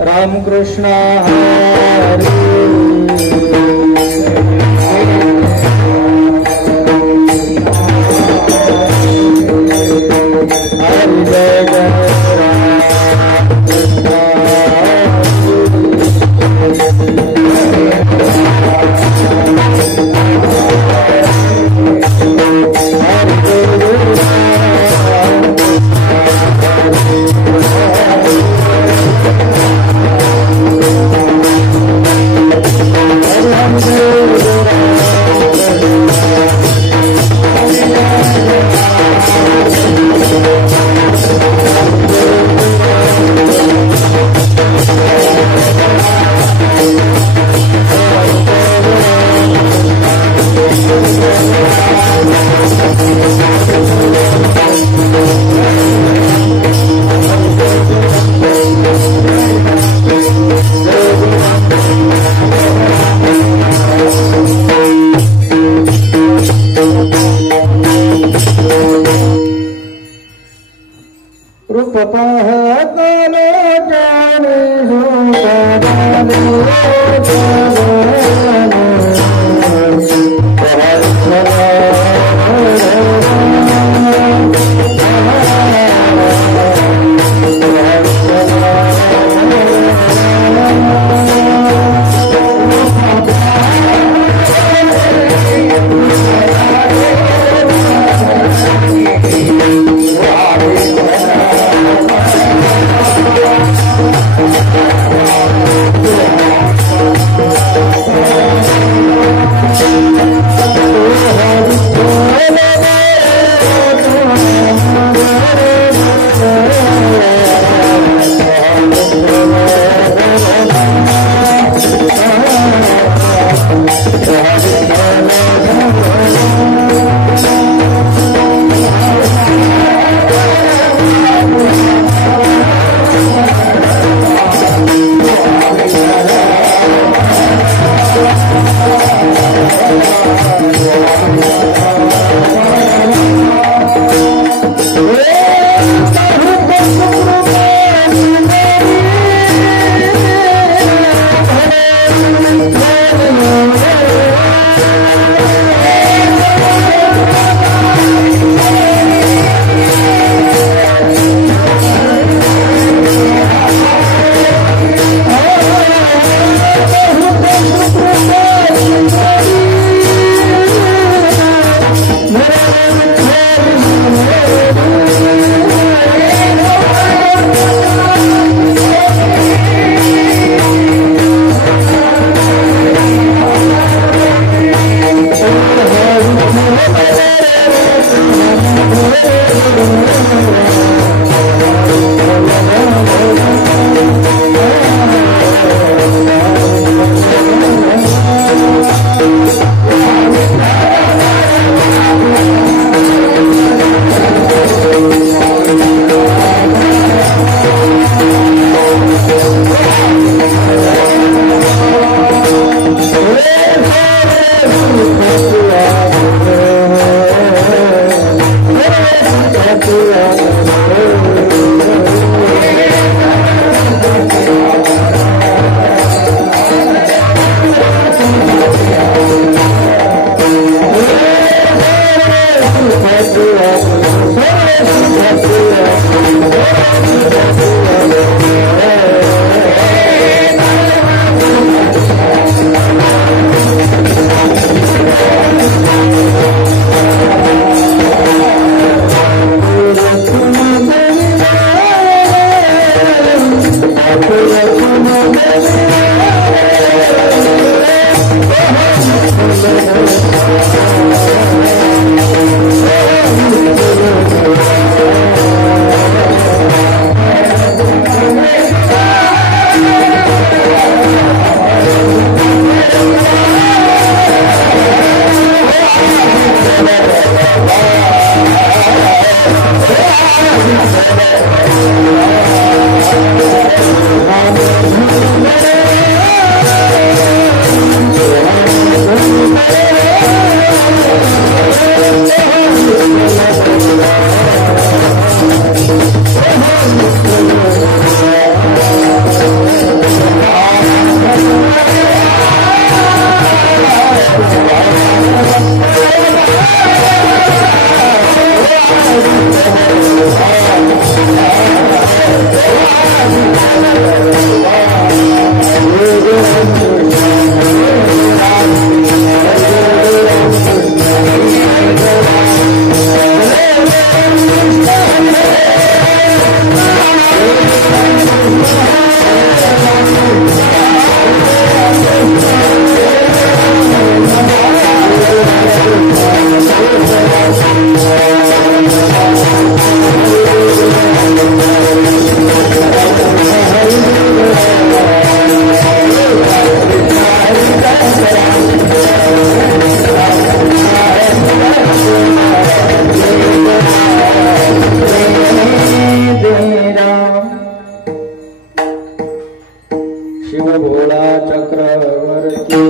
Ramakrishna Hari Shiv Bhola Chakraborty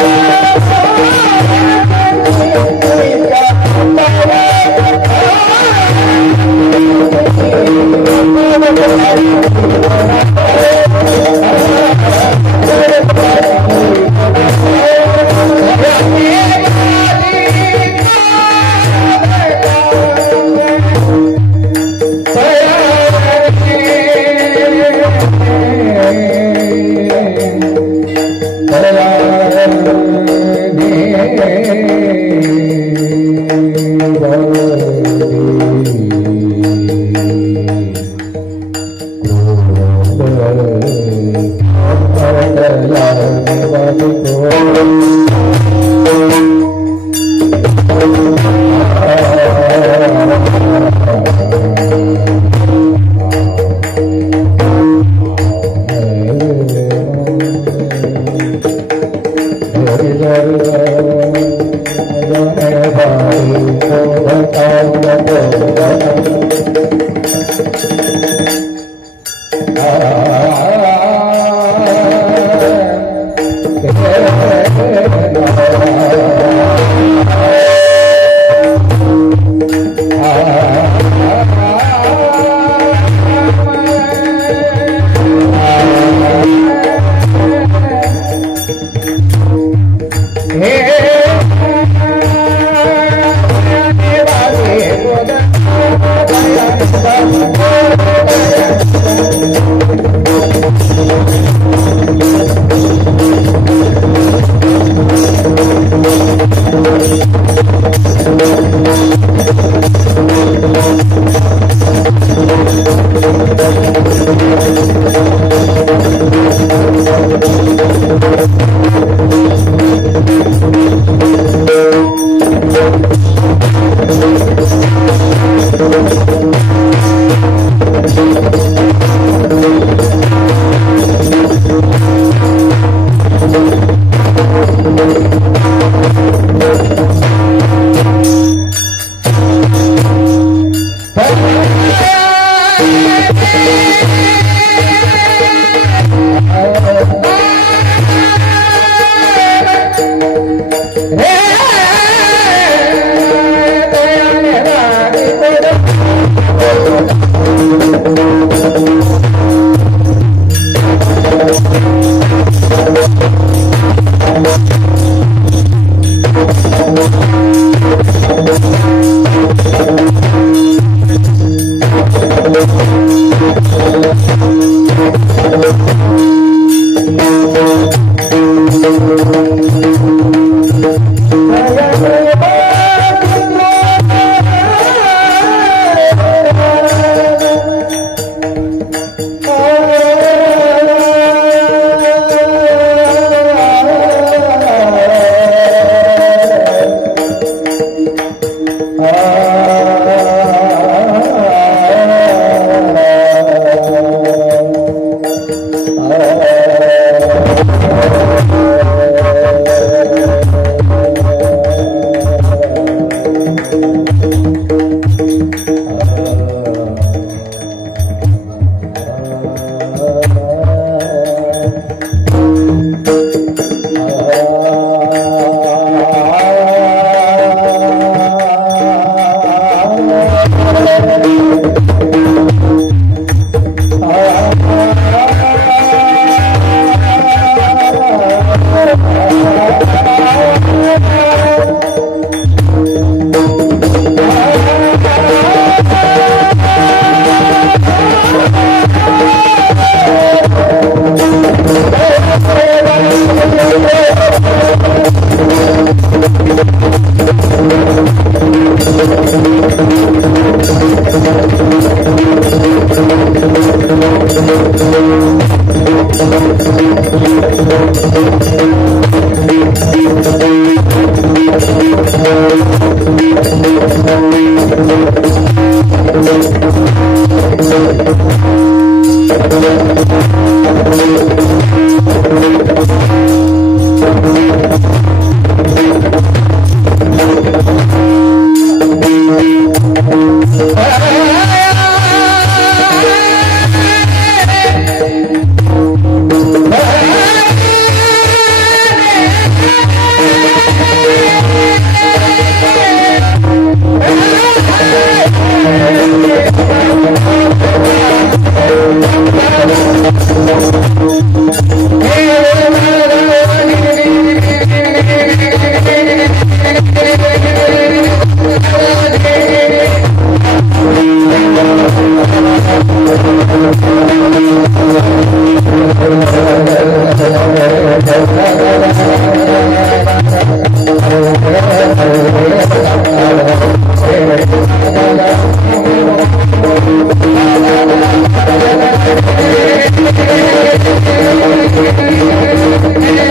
Bye. Thank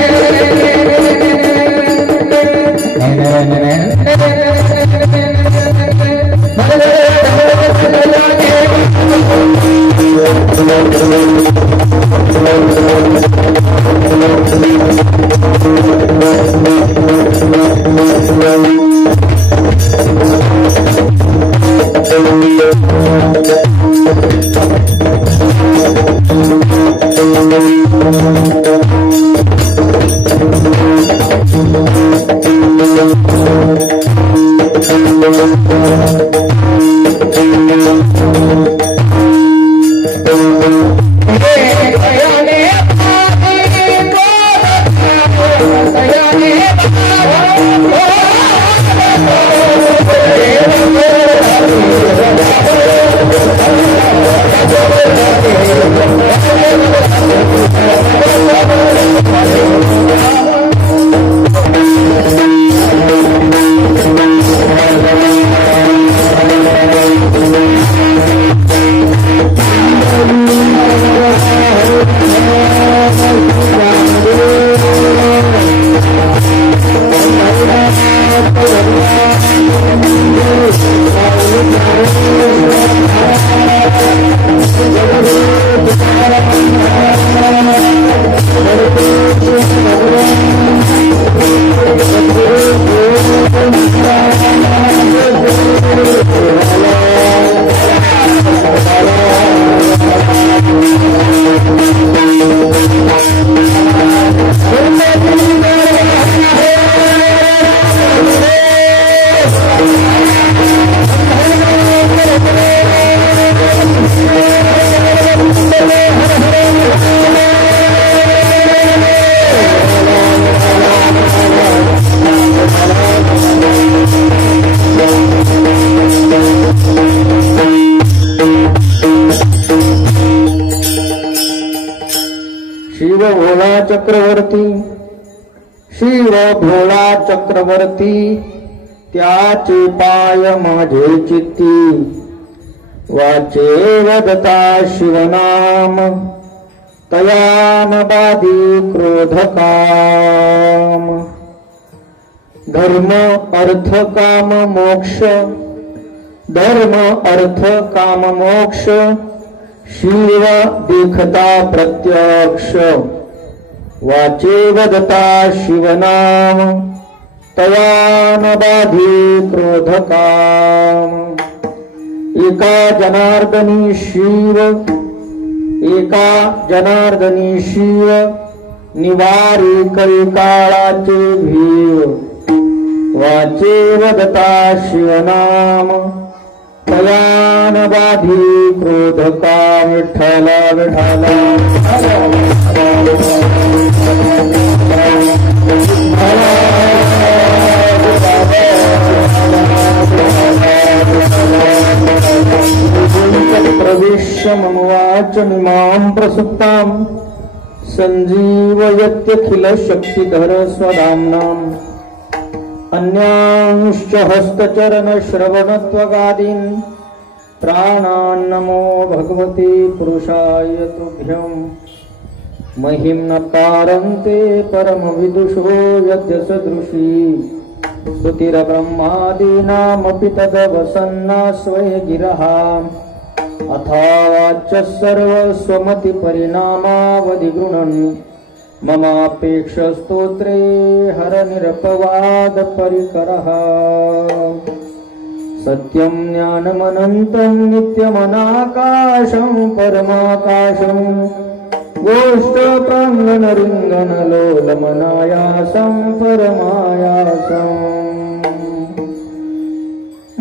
you. Shiv भोला चक्रवर्ती, शिव भोला चक्रवर्ती, त्याचे पाय माझे चित्ती, वाचे वदता शिवनाम, तयान बाधी क्रोध काम, धर्म अर्थ काम मोक्ष, धर्म अर्थ काम मोक्ष, शिव देखता प्रत्यक्ष, वाचे वदता शिवनाम, तयान बाधी क्रोध काम, एका जनार्दनी शिव, एका जनार्दनी शिव, निवारी कलिकाळाचे भीव, वाचे वदता शिवनाम, तयान बाधी क्रोध काम, विठ्ठला विठ्ठला प्रविश्य ममवाचमिमां प्रसुप्तां संजीवयत्यखिल शक्तिधर स्वधाम्नाम् अन्यांश्च हस्तचरण श्रवणत्वगादीन् प्राणान्नमो भगवते पुरुषाय तुभ्यं महिं न पारन्ते परमविदुषो यद्य सदृशी स्तुतिर्ब्रह्मादीनामपि तदवसन्ना स्वये गिरः अथावाच्य सर्वस्वमति परिणामावधि गृह्णन् ममापेक्ष स्तोत्रे हर निरपवाद परिकरः सत्यं ज्ञानमनन्तं नित्यमनाकाशं परमाकाशं गोष्ठप्राङ्गणरिङ्गणलोलमनायासं परमायासं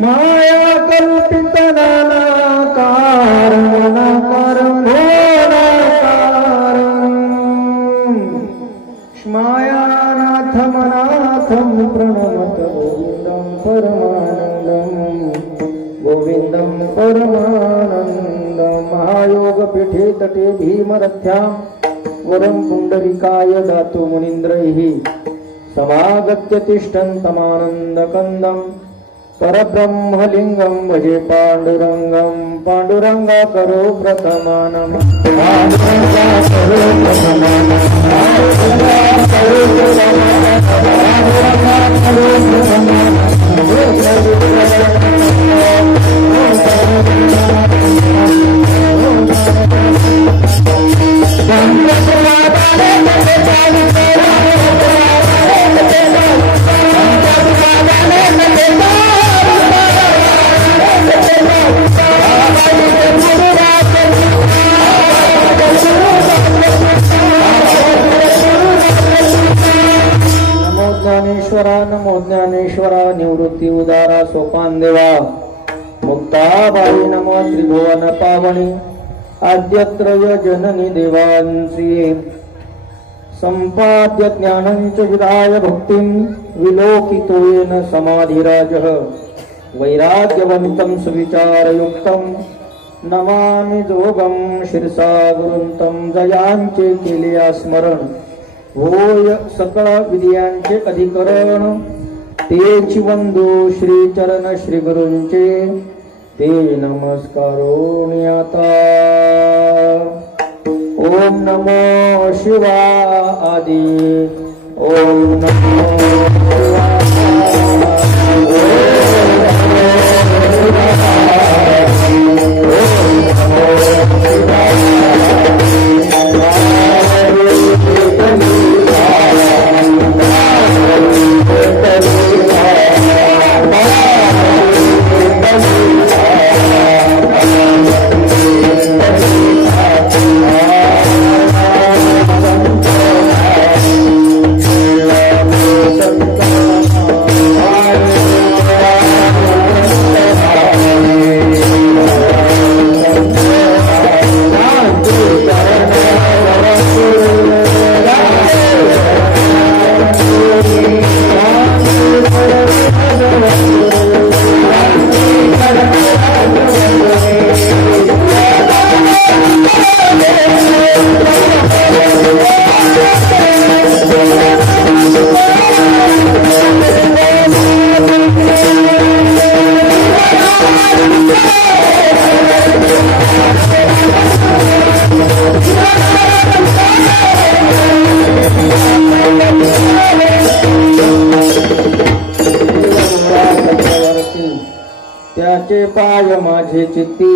माया कल्पितनानाकारं अनाकारं घोराकारं मायानाथमनाथं प्रणमत गोविन्दं परमानन्दं गोविन्दं परमानन्दं महायोगपीठे तटे भीमरथ्यां वरं पुण्डरीकाय दातु मुनीन्द्रैः समागत्य तिष्ठन्तमानन्दकन्दं परब्रह्मलिंगं भजे पाण्डुरंगं पाण्डुरंगा करो प्रथमानं पाण्डुरंगा करो प्रथमानं पाण्डुरंगा प्राणेश्वरा नमो ज्ञानेश्वरा निवृत्ती उदारा सोपान देवा मुक्ताबाई नमो त्रिभुवन पावनी आद्यत्रय जननी देवांसी संपाद्य ज्ञानं च विदाय भक्तिं विलोकितो येन समाधिराजः वैराग्यवन्तं सुविचारयुक्तं नमामि जोगं शिरसा गुरुंतं जयांचे केले स्मरण होय सकळ विद्यांचे अधिकरण तेची वंदू श्री चरण श्री गुरूंचे ते नमस्कारोनी आता ओम नमो शिवाय ओम नमो त्याचे पाय माझे चित्ती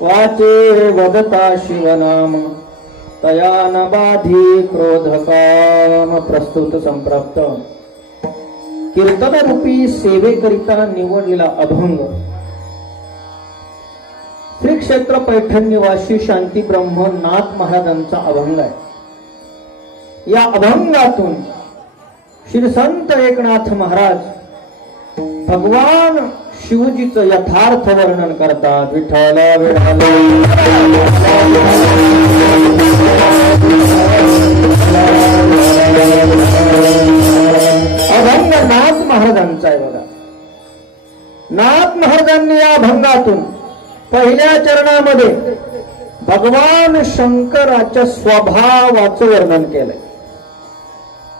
वाचे वदता शिवनाम तया न बाधी क्रोध काम प्रस्तुत संप्राप्त कीर्तन रूपी सेवेकरिता निवडलेला अभंग श्री क्षेत्र पैठण निवासी शांती ब्रह्म नाथ महाराजांचा अभंग आहे। या अभंगातून श्री संत एकनाथ महाराज भगवान शिवजीचं यथार्थ वर्णन करतात। विठ्ठल विठ्ठल अभंग नाथ महाराजांचा आहे बघा। नाथ महाराजांनी या अभंगातून पहिल्या चरणामध्ये भगवान शंकराच्या स्वभावाचं वर्णन केलंय।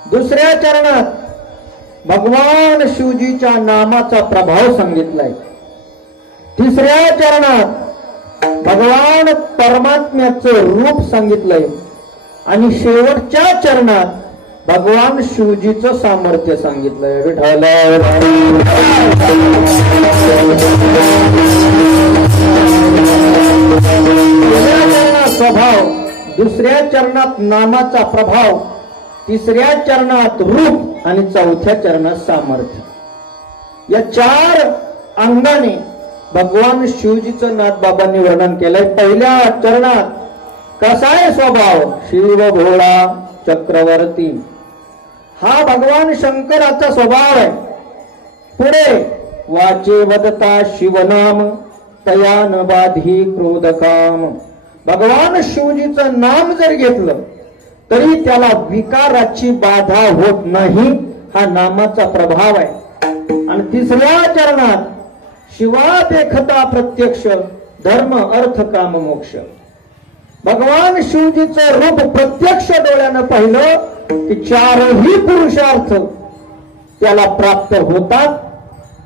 दुसऱ्या चरणात भगवान शिवजीच्या नामाचा प्रभाव सांगितलाय। तिसऱ्या चरणात भगवान परमात्म्याचं रूप सांगितलंय आणि शेवटच्या चरणात भगवान शिवजीचं सामर्थ्य सांगितलंय। विठ्ठल स्वभाव, दुसऱ्या चरणात नामाचा प्रभाव, तिसऱ्या चरणात रूप आणि चौथ्या चरणात सामर्थ्य, या चार अंगाने भगवान शिवजीचं नाथबाबांनी वर्णन केलंय। पहिल्या चरणात कसा आहे स्वभाव, शिव भोळा चक्रवर्ती, हा भगवान शंकराचा स्वभाव आहे। पुढे वाचे वदता शिवनाम तया न बाधी क्रोध काम, भगवान शिवजीचं नाम जर घेतलं तरी त्याला विकाराची बाधा होत नाही, हा नामाचा प्रभाव आहे। आणि तिसऱ्या चरणात शिवा देखता प्रत्यक्ष धर्म अर्थ काम मोक्ष, भगवान शिवजीचं रूप प्रत्यक्ष डोळ्यानं पाहिलं की चारही पुरुषार्थ त्याला प्राप्त होतात।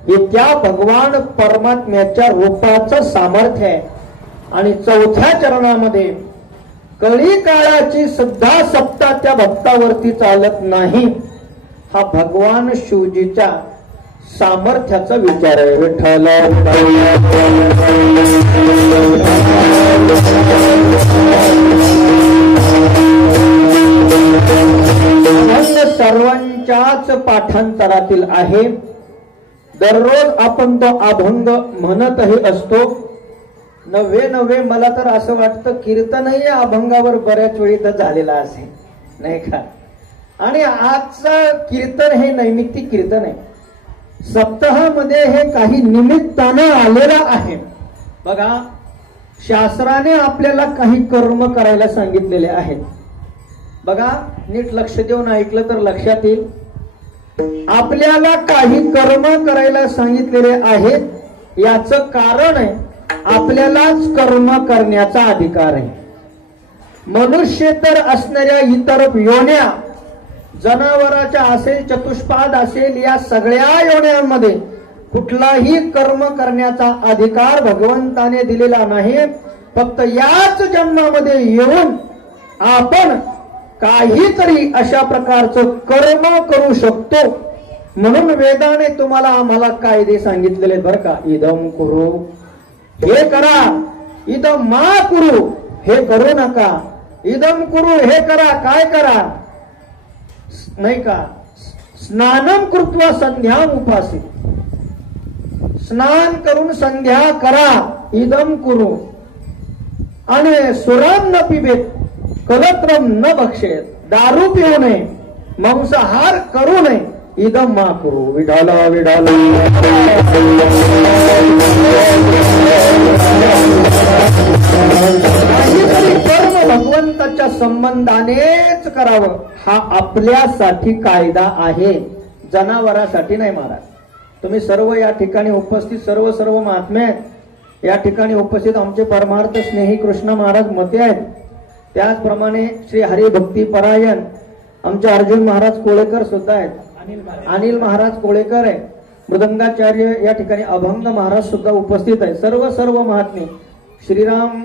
हे त्या भगवान परमात्म्याच्या रूपाचं सामर्थ्य आहे। आणि चौथ्या चरणामध्ये कळी काळाची सुद्धा सत्ता त्या भक्तावरती चालत नाही, हा भगवान शिवजीच्या सामर्थ्याचा विचार आहे। विठ्ठल सर्वांच्याच पाठांतरातील आहे। दररोज आपण तो अभंग म्हणतही असतो। नव्हे मला तर असं वाटतं कीर्तनही या अभंगावर बऱ्याच वेळी तर झालेला असेल, नाही का? आणि आजचं कीर्तन हे नैमित्तिक कीर्तन आहे. सप्ताहामध्ये हे काही निमित्तानं आलेलं आहे. बघा, शास्त्राने आपल्याला काही कर्म करायला सांगितलेले आहेत. बघा, नीट लक्ष देऊन ऐकलं तर लक्षात येईल. आपल्याला काही कर्म करायला सांगितलेले आहेत. याचं कारण आहे आपल्यालाच कर्म करण्याचा अधिकार आहे. मनुष्य तर असणाऱ्या इतर योन्या, जनावराच्या असेल, चतुष्पाद असेल, या सगळ्या योन्यांमध्ये कुठलाही कर्म करण्याचा अधिकार भगवंताने दिलेला नाही. फक्त याच जन्मामध्ये येऊन आपण काहीतरी अशा प्रकारचं कर्म करू शकतो. म्हणून वेदाने तुम्हाला आम्हाला कायदे सांगितलेले बरं का. इदम कुरु, हे करा. इदम मा कुरु, हे करू नका. इदम कुरु, हे करा. काय करा नाही का. स्नानम कृत्वा संध्याम उपासी, स्नान करून संध्या करा. इदम कुरु. आणि सुराम न पिबेत, कलत्रम न बक्षेत, दारू पिऊ नये, मांसाहार करू नये. इदम मा कुरु. विठाल विठाल. काहीतरी कर्म भगवंताच्या संबंधानेच करावं, हा आपल्यासाठी कायदा आहे, जनावरासाठी नाही. महाराज, तुम्ही सर्व या ठिकाणी उपस्थित सर्व महात्मे आहेत. या ठिकाणी उपस्थित आमचे परमार्थ स्नेही कृष्ण महाराज मते आहेत. त्याचप्रमाणे श्री हरिभक्ती परायण आमचे अर्जुन महाराज कोळेकर सुद्धा आहेत. अनिल महाराज कोळेकर आहे. मृदंगाचार्य या ठिकाणी अभंग महाराज सुद्धा उपस्थित आहे. सर्व महात्मे. श्रीराम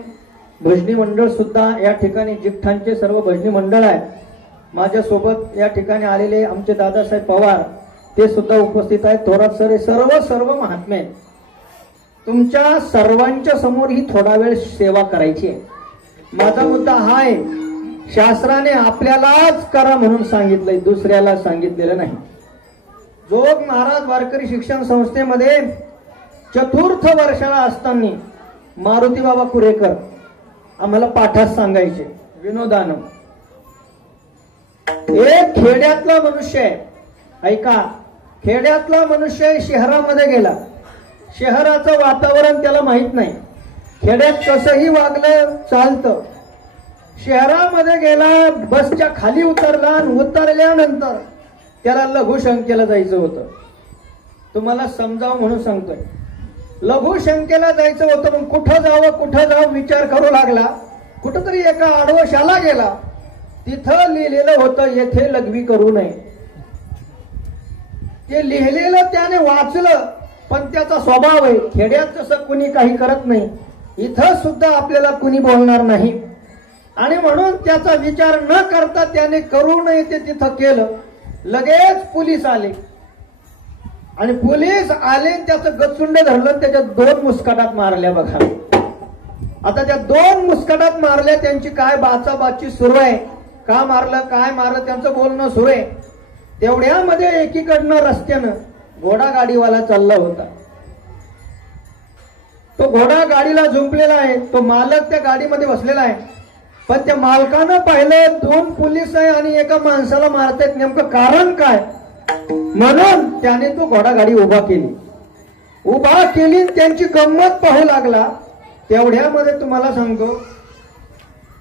भजनी मंडळ सुद्धा या ठिकाणी, जिठ्ठांचे सर्व भजनी मंडळ आहे. माझ्यासोबत या ठिकाणी आलेले आमचे दादासाहेब पवार ते सुद्धा उपस्थित आहेत. थोरात सर, सर्व महात्मे. तुमच्या सर्वांच्या समोर ही थोडा वेळ सेवा करायची आहे. माझा मुद्दा हा आहे, शास्त्राने आपल्यालाच करा म्हणून सांगितलंय, दुसऱ्याला सांगितलेलं नाही. जोग महाराज वारकरी शिक्षण संस्थेमध्ये चतुर्थ वर्षाला असताना मारुती बाबा कुरेकर आम्हाला पाठास सांगायचे विनोदानं. एक खेड्यातला मनुष्य आहे, ऐका, खेड्यातला मनुष्य शहरामध्ये गेला. शहराचं वातावरण त्याला माहित नाही. खेड्यात कसंही वागलं चालतं. शहरामध्ये गेला, बसच्या खाली उतरला. उतरल्यानंतर त्याला लघुशंकेला जायचं होतं. तुम्हाला समजावं म्हणून सांगतोय. लघुशंकेला जायचं होतं, पण कुठं जावं विचार करू लागला. कुठंतरी एका आडवशाला गेला. तिथं लिहिलेलं होतं, येथे लघवी करू नये. ते लिहिलेलं त्याने वाचलं, पण त्याचा स्वभाव आहे, खेड्यात जसं कुणी काही करत नाही, इथं सुद्धा आपल्याला कुणी बोलणार नाही. आणि म्हणून त्याचा विचार न करता त्याने करू नये ते तिथं केलं. लगेच पोलीस आले. आणि पोलीस आले, त्याचं गचुंड धरलं, त्याच्या 2 मुस्काटात मारल्या. बघा, आता त्या 2 मुस्काटात मारल्या. त्यांची काय बाचाबाची सुरू आहे. का मारलं, काय मारलं, त्यांचं बोलणं सुरू आहे. तेवढ्यामध्ये एकीकडनं रस्त्यानं घोडा गाडीवाला चालला होता. तो घोडा गाडीला झुंपलेला आहे. तो मालक त्या गाडीमध्ये बसलेला आहे. पण त्या मालकानं पाहिलं 2 पोलीस आहे आणि एका माणसाला मारतायत, नेमकं कारण काय. म्हणून त्याने तो घोडा गाडी उभा केली. त्यांची गंमत पाहू लागला. तेवढ्यामध्ये तुम्हाला सांगतो,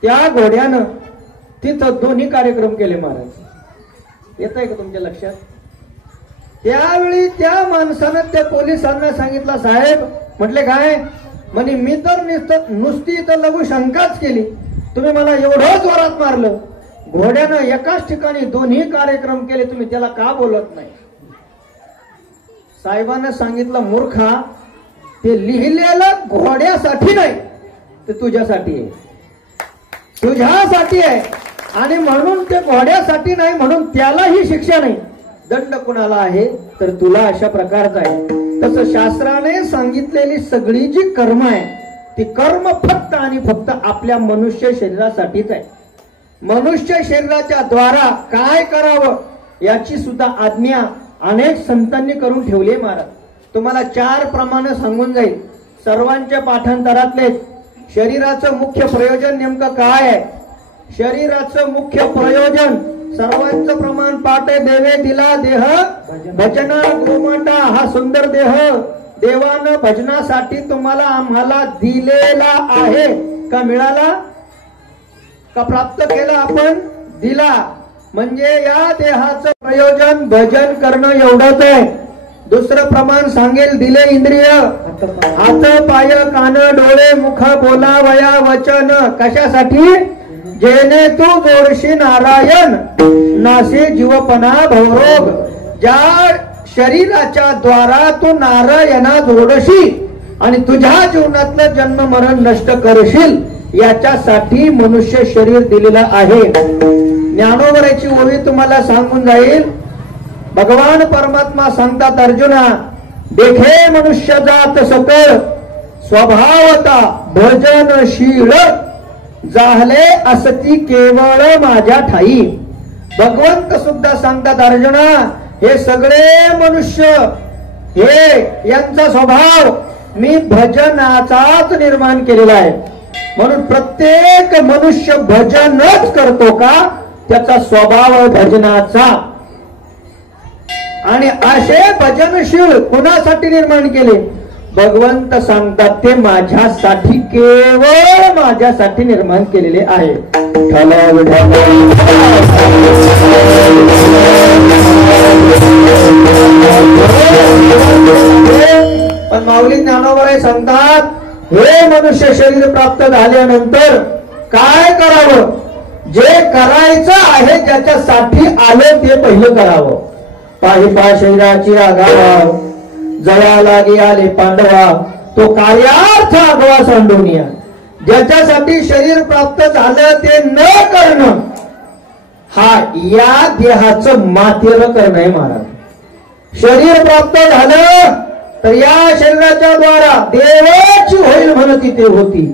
त्या घोड्यानं तिथं 2 कार्यक्रम केले महाराज. येत आहे का तुमच्या लक्षात. त्यावेळी त्या माणसानं त्या पोलिसांना सांगितलं, साहेब, म्हटले काय. म्हणे, मी तर नुसती इथं लघुशंकाच केली, तुम्ही मला एवढं जोरात मारलं. घोड्यानं एकाच ठिकाणी 2 कार्यक्रम केले, तुम्ही त्याला का बोलत नाही. साहेबांना सांगितलं, मूर्खा, ते लिहिलेलं घोड्यासाठी नाही, ते तुझ्यासाठी आहे, तुझ्यासाठी आहे. आणि म्हणून ते घोड्यासाठी नाही, म्हणून त्यालाही शिक्षा नाही. दंड कुणाला आहे, तर तुला अशा प्रकारचा आहे. तसं शास्त्राने सांगितलेली सगळी जी कर्म आहे, ती कर्म फक्त आणि फक्त आपल्या मनुष्य शरीरासाठीच आहे. मनुष्य शरीराच्या द्वारा काय करावं याची सुद्धा आज्ञा अनेक संतांनी करून ठेवली आहे महाराज. तुम्हाला 4 प्रमाण सांगून जाईल, सर्वांच्या पाठांतरातले. शरीराचं मुख्य प्रयोजन नेमकं काय आहे. शरीराचं मुख्य प्रयोजन सर्वांचं प्रमाण पाठ आहे. देवे दिला देह भजना गोमाता, हा सुंदर देह देवानं भजनासाठी तुम्हाला आम्हाला दिलेला आहे का मिळाला का प्राप्त केला आपण दिला. म्हणजे या देहाचं प्रयोजन भजन करणं एवढंच आहे. दुसरं प्रमाण सांगेल दिले इंद्रिय हात पाय कान डोळे मुख बोला वया वचन कशासाठी. जेणे तू जोडशी नारायण नासे जीवपणा भवरोग. ज्या शरीराच्या द्वारा तू नारायणा जोडशी आणि तुझ्या जीवनातलं जन्म मरण नष्ट करशील याच्यासाठी मनुष्य शरीर दिलेलं आहे. ज्ञानोबराची ओवी तुम्हाला सांगून जाईल. भगवान परमात्मा सांगतात अर्जुना देखे मनुष्य जात सकळ स्वभावता भजनशील झाले असती केवळ माझ्या ठाई. भगवंत सुद्धा सांगतात अर्जुना हे सगळे मनुष्य हे यांचा स्वभाव मी भजनाचाच निर्माण केलेला आहे. म्हणून प्रत्येक मनुष्य भजनच करतो का त्याचा स्वभाव भजनाचा. आणि असे भजनशील कुणासाठी निर्माण केले भगवंत सांगतात ते माझ्यासाठी केवळ माझ्यासाठी निर्माण केलेले आहे. पण माऊली ज्ञानोबा सांगतात हे मनुष्य शरीर प्राप्त झाल्यानंतर काय करावं. जे करायचं आहे ज्याच्यासाठी आलं ते पहिलं करावं. पाहिपा शरीराची आगावा जया लागे आले पांडवा तो कार्यार्थ आगवा सांडोनिया. ज्याच्यासाठी शरीर प्राप्त झालं ते न करणं हा या देहाचं मातेर करणं आहे महाराज. शरीर प्राप्त झालं तर या शरीराच्या द्वारा देवाची होईल म्हणती ते होती.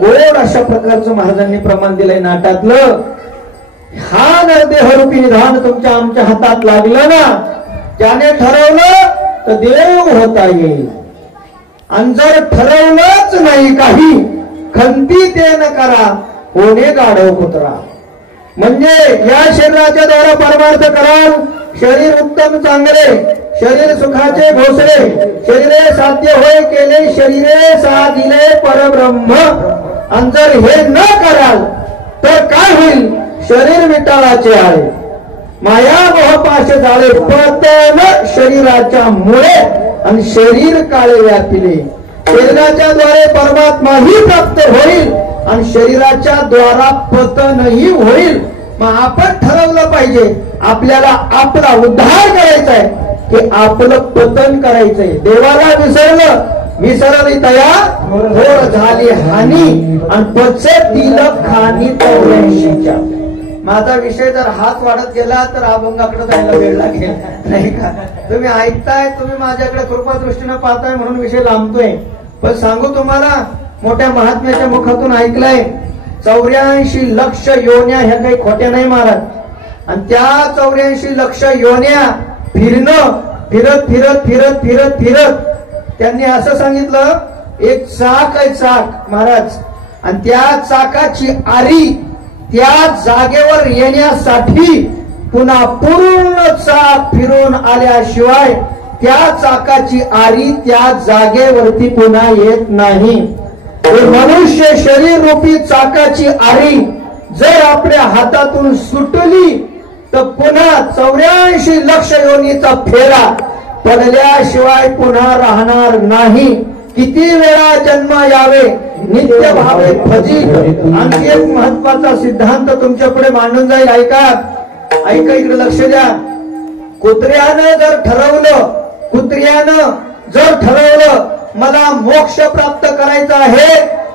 गोड अशा प्रकारचं महाराजांनी प्रमाण दिलंय नाटातलं. हा नरदेहरूपी निधान तुमच्या आमच्या हातात लागलं ना त्याने ठरवलं तर देव होता येईल. आणि जर ठरवलंच नाही काही खंती ते न करा होणे गाढव कुत्रा. म्हणजे या शरीराच्या द्वारा परमार्थ कराल शरीर उत्तम चांगले शरीर सुखाचे घोसले शरीरे साध्य होय केले शरीरे साधिले परब्रह्म. आणि जर हे न कराल तर काय होईल शरीर विटाळाचे आहे माया मोहपाश झाले पतन शरीराच्या मुळे आणि शरीर काळे व्यापिले. शरीराच्या द्वारे परमात्माही प्राप्त होईल आणि शरीराच्या द्वारा पतनही होईल. मग आपण ठरवलं पाहिजे आपल्याला आपला उद्धार करायचा आहे की आपलं पतन करायचंय. देवाला विसरली तया थोर झाली हानी आणि पचतील खानी 84च्या. माझा विषय जर हात वाढत गेला तर अभंगाकडे जायला वेळ लागेल नाही का. तुम्ही ऐकताय तुम्ही माझ्याकडे कृपा दृष्टीनं पाहताय म्हणून विषय लांबतोय. पण सांगू तुम्हाला मोठ्या महात्म्याच्या मुखातून ऐकलंय 84 लक्ष योन्या ह्या काही खोट्या नाही महाराज. आणि त्या 84 लक्ष योन्या फिरत फिरत फिरत फिरत फिरत त्यांनी असं सांगितलं, एक चाक आहे चाक महाराज, आणि त्या चाकाची आरी त्या जागेवर येण्यासाठी पुन्हा पूर्ण चाक फिरून आल्याशिवाय त्या चाकाची आरी त्या जागेवरती पुन्हा येत नाही. मनुष्य शरीर रूपी चाकाची आरी जर आपल्या हातातून सुटली तर पुन्हा 84 लक्ष योनीचा फेरा पडल्याशिवाय पुन्हा राहणार नाही. किती वेळा जन्म यावे नित्य भावे फजी. आणखी एक महत्वाचा सिद्धांत तुमच्या पुढे मांडून जाईल, ऐका ऐका, इकडे लक्ष द्या. कुत्र्यानं जर ठरवलं मला मोक्ष प्राप्त करायचा आहे,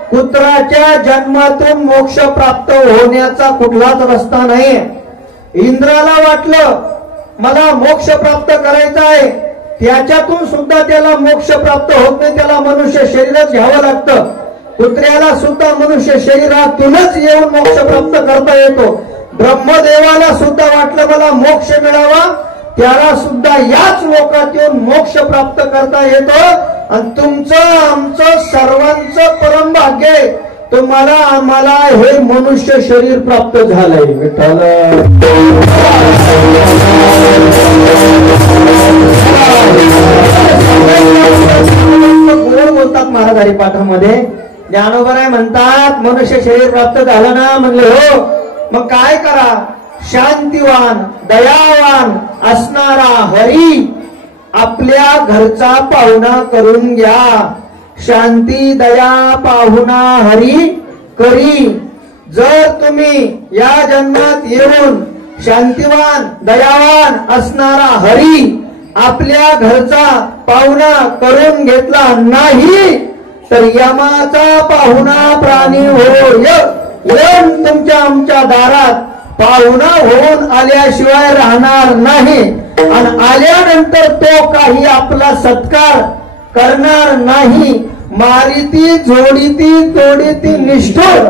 कुत्राच्या जन्मातून मोक्ष प्राप्त होण्याचा कुठलाच रस्ता नाही. इंद्राला वाटलं मला मोक्ष प्राप्त करायचा आहे, त्याच्यातून सुद्धा त्याला मोक्ष प्राप्त होत नाही, त्याला मनुष्य शरीरच घ्यावं लागतं. कुत्र्याला सुद्धा मनुष्य शरीरातूनच येऊन मोक्ष प्राप्त करता येतो. ब्रह्मदेवाला सुद्धा वाटलं मला मोक्ष मिळावा, त्याला सुद्धा याच लोकात येऊन मोक्ष प्राप्त करता येतो. आणि तुमचं आमचं सर्वांचं परम भाग्य आहे, तुम्हाला आम्हाला हे मनुष्य शरीर प्राप्त झालंय. विठ्ठल गोड बोलतात महाराज हरिपाठामध्ये. ज्ञानोबराय म्हणतात मनुष्य शरीर प्राप्त झालं ना, म्हणले हो, मग काय करा, शांतिवान दयावान असणारा हरी आपल्या घरचा पाहुणा करून घ्या. शांती दया पाहुणा हरी करी. जर तुम्ही या जन्मात येऊन शांतिवान दयावान असणारा हरी आपल्या घरचा पाहुणा करून घेतला नाही तर यमाचा पाहुणा प्राणी येऊन तुमच्या आमच्या दारात पाहुणा होऊन आल्याशिवाय राहणार नाही. आणि आल्यानंतर तो काही आपला सत्कार करणार नाही. मारिती जोडीती तोडीती निष्ठुर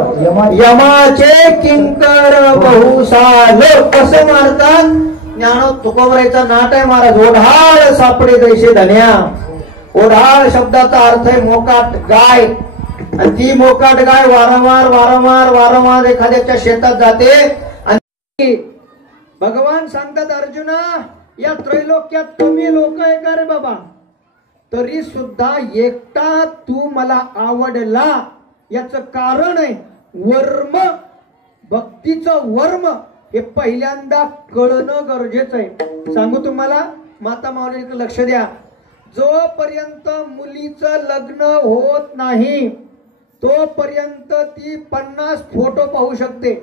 यमाचे किंकर बहुसाल. कसं मारतात? ज्ञानो तुकोबरायचा नाट आहे महाराज. ओढाळ सापडे दैसे धन्या. ओढाळ शब्दाचा अर्थ आहे मोकाट गाय. आणि ती मोकाट गाय वारंवार वारंवार वारंवार एखाद्याच्या शेतात जाते. आणि भगवान सांगतात अर्जुना, या त्रैलोक्यात कमी लोक आहे का रे बाबा, तरी सुद्धा एकटा तू मला आवडला. याच कारण आहे वर्म, भक्तीचं वर्म हे पहिल्यांदा कळणं गरजेचं आहे. सांगू तुम्हाला, माता माऊलीचं लक्ष द्या. जोपर्यंत मुलीचं लग्न होत नाही तोपर्यंत ती 50 फोटो पाहू शकते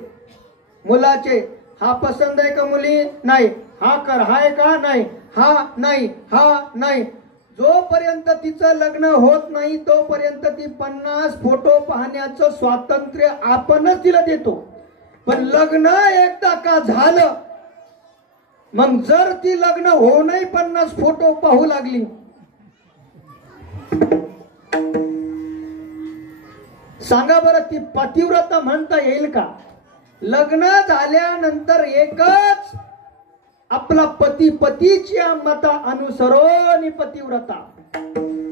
मुलाचे. हा पसंत आहे का मुली? नाही. हा कर, हाय का? नाही. हा नाही, हा नाही. जोपर्यंत तिचं लग्न होत नाही तोपर्यंत ती 50 फोटो पाहण्याचं स्वातंत्र्य आपणच तिला देतो. पण लग्न एकदा का झालं, मग जर ती लग्न होऊनही 50 फोटो पाहू लागली, सांगा बरं, ती पतिव्रता म्हणता येईल का? लग्न झाल्यानंतर एकच आपला पती, पतीच्या मता अनुसरून पतिव्रता,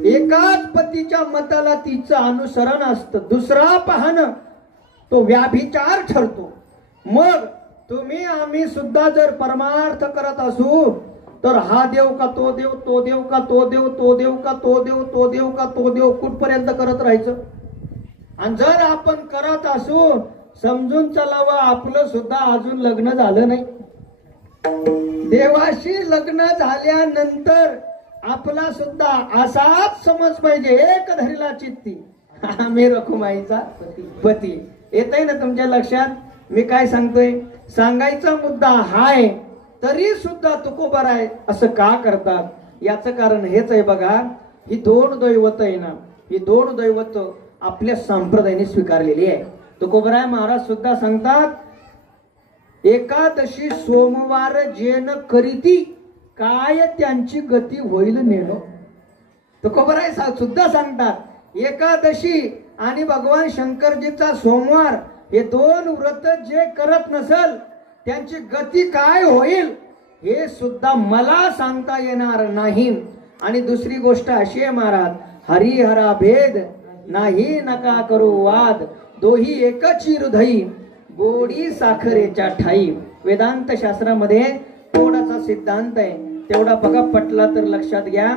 एकाच पतीच्या मताला तिचं अनुसरण असतं. दुसरा पाहणं तो व्याभिचार ठरतो. मग तुम्ही आम्ही सुद्धा जर परमार्थ करत असू तर हा देव का तो देव, तो देव का तो देव, तो देव का तो देव, तो देव का तो देव, कुठपर्यंत करत राहायचं? आणि जर आपण करत असू, समजून चलावं आपलं सुद्धा अजून लग्न झालं नाही. देवाशी लग्न झाल्यानंतर आपला सुद्धा असाच समज पाहिजे, एक धरीला चित्ती आम्ही रखुमाईचा पती. येतंय ना तुमच्या लक्षात मी काय सांगतोय? सांगायचा मुद्दा हाय, तरी सुद्धा तुकोबर आहे असं का करतात? याचं कारण हेच आहे बघा, ही 2 दैवत आहे ना, ही 2 दैवत आपल्या संप्रदायाने स्वीकारलेली आहे. तुकोबराय महाराज सुद्धा सांगतात, एकादशी सोमवार जेन करीती काय त्यांची गती होईल नेणो. तुकोबराय सुद्धा सांगतात, एकादशी आणि भगवान शंकरजीचा सोमवार हे 2 व्रत जे करत नसल त्यांची गती काय होईल हे सुद्धा मला सांगता येणार नाही. आणि दुसरी गोष्ट अशी आहे महाराज, हरिहरा भेद नाही नका करू वाद, दोही एकची हृदयी गोडी साखरेच्या ठाई. वेदांत शास्त्रामध्ये थोडासा सिद्धांत आहे, तेवढा बघा पटला तर लक्षात घ्या.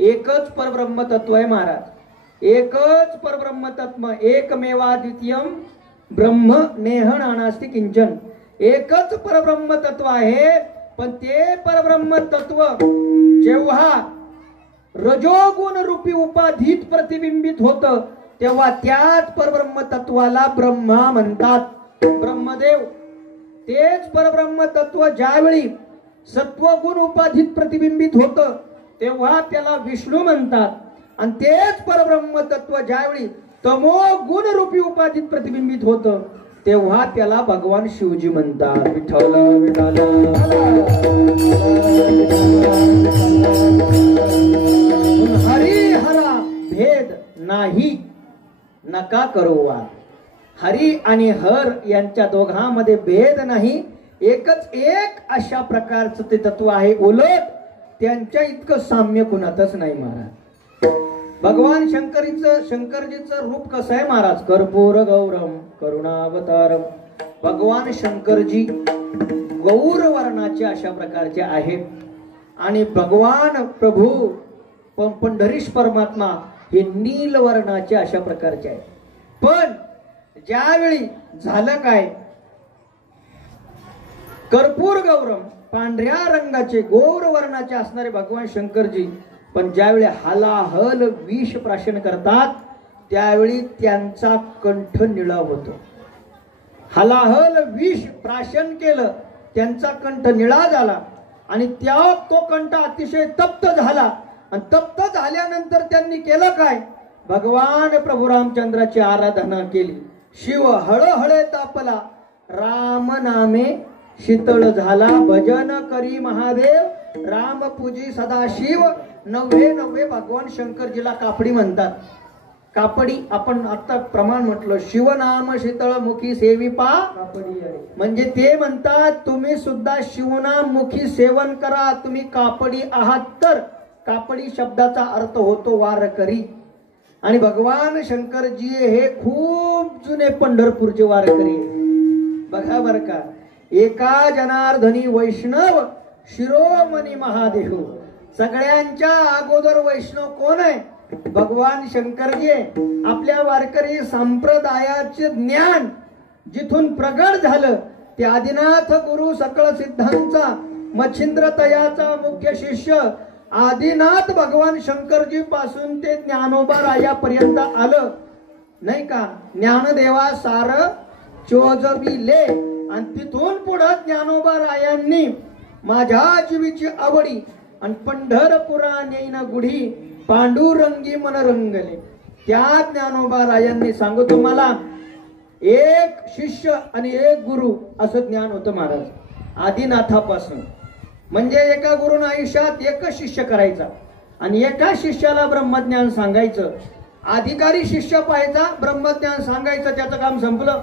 एकच परब्रह्म तत्व आहे महाराज, एकच परब्रह्म तत्व, एकमेवा द्वितीयम ब्रह्म नेह नानास्ति किंचन. एकच परब्रह्म तत्व आहे, पण ते परब्रह्म तत्व जेव्हा रजोगुण रूपी उपाधीत प्रतिबिंबित होत, तेव्हा त्याच परब्रह्म तत्वाला ब्रह्मा म्हणतात, ब्रह्मदेव. तेच परब्रह्म तत्व ज्यावेळी सत्वगुण उपाधीत प्रतिबिंबित होत, तेव्हा त्याला विष्णू म्हणतात. आणि तेच परब्रह्म तत्व ज्यावेळी तमो गुण रूपी उपाधीत प्रतिबिंबित होत, तेव्हा त्याला भगवान शिवजी म्हणतात. विठ्ठल विठ्ठल. हरिहरा भेद नाही नका करू वाद. हरी आणि हर यांच्या दोघांमध्ये भेद नाही, एकच एक अशा प्रकारचं ते तत्व आहे. उलट त्यांच्या इतकं साम्य कुणातच नाही महाराज. भगवान शंकरजीचं रूप कसं आहे महाराज? कर्पूर गौरम करुणावतारम. भगवान शंकरजी गौर वर्णाचे अशा प्रकारचे आहेत. आणि भगवान प्रभू पंढरीश परमात्मा हे नील वर्णाचे अशा प्रकारचे आहेत. पण ज्यावेळी झालं काय, कर्पूर गौरम पांढऱ्या रंगाचे गौर वर्णाचे असणारे भगवान शंकरजी, पण ज्यावेळी हलाहल विष प्राशन करतात, त्यावेळी त्यांचा कंठ निळा होतो. हलाहल विष प्राशन केलं, त्यांचा कंठ निळा झाला. आणि तो कंठ अतिशय तप्त झाला. आणि तप्त झाल्यानंतर त्यांनी केलं काय? भगवान प्रभू रामचंद्राची आराधना केली. शिव हळहळे तापला, राम नामे शीतळ झाला. भजन करी महादेव, राम पूजी सदाशिव. नव्हे नव्हे भगवान शंकरजीला कापडी म्हणतात. कापडी आपण आता प्रमाण म्हटलं, शिवनाम शीतळ मुखी सेविपा कापडी. म्हणजे ते म्हणतात तुम्ही सुद्धा शिवनाम मुखी सेवन करा, तुम्ही कापडी आहात. तर कापडी शब्दाचा अर्थ होतो वारकरी. आणि भगवान शंकरजी हे खूप जुने पंढरपूरचे वारकरी. बघा बर का, एका जनार्दनी वैष्णव शिरोमणी महादेव. सगळ्यांच्या अगोदर वैष्णव कोण आहे? भगवान शंकरजी. आपल्या वारकरी संप्रदायाचे ज्ञान जिथून प्रगट झालं, ते आदिनाथ गुरु सकळ सिद्धांचा मच्छिंद्र तयाचा मुख्य शिष्य आदिनाथ भगवान शंकरजी पासून ते ज्ञानोबा रायापर्यंत आलं नाही का. ज्ञानदेवा सार चोजविले. आणि तिथून पुढे ज्ञानोबा रायांनी माझ्या जीवीची आवडी आणि पंढरपुरा नेईन गुढी पांडुरंगी मन रंगले. त्या ज्ञानोबा रायांनी सांगू तुम्हाला, एक शिष्य आणि एक गुरु असं ज्ञान होतं महाराज आदिनाथापासून. म्हणजे एका गुरुनं आयुष्यात एकच शिष्य करायचा आणि एका शिष्याला ब्रह्मज्ञान सांगायचं. अधिकारी शिष्य पाहायचा, ब्रह्मज्ञान सांगायचं, त्याचं काम संपलं.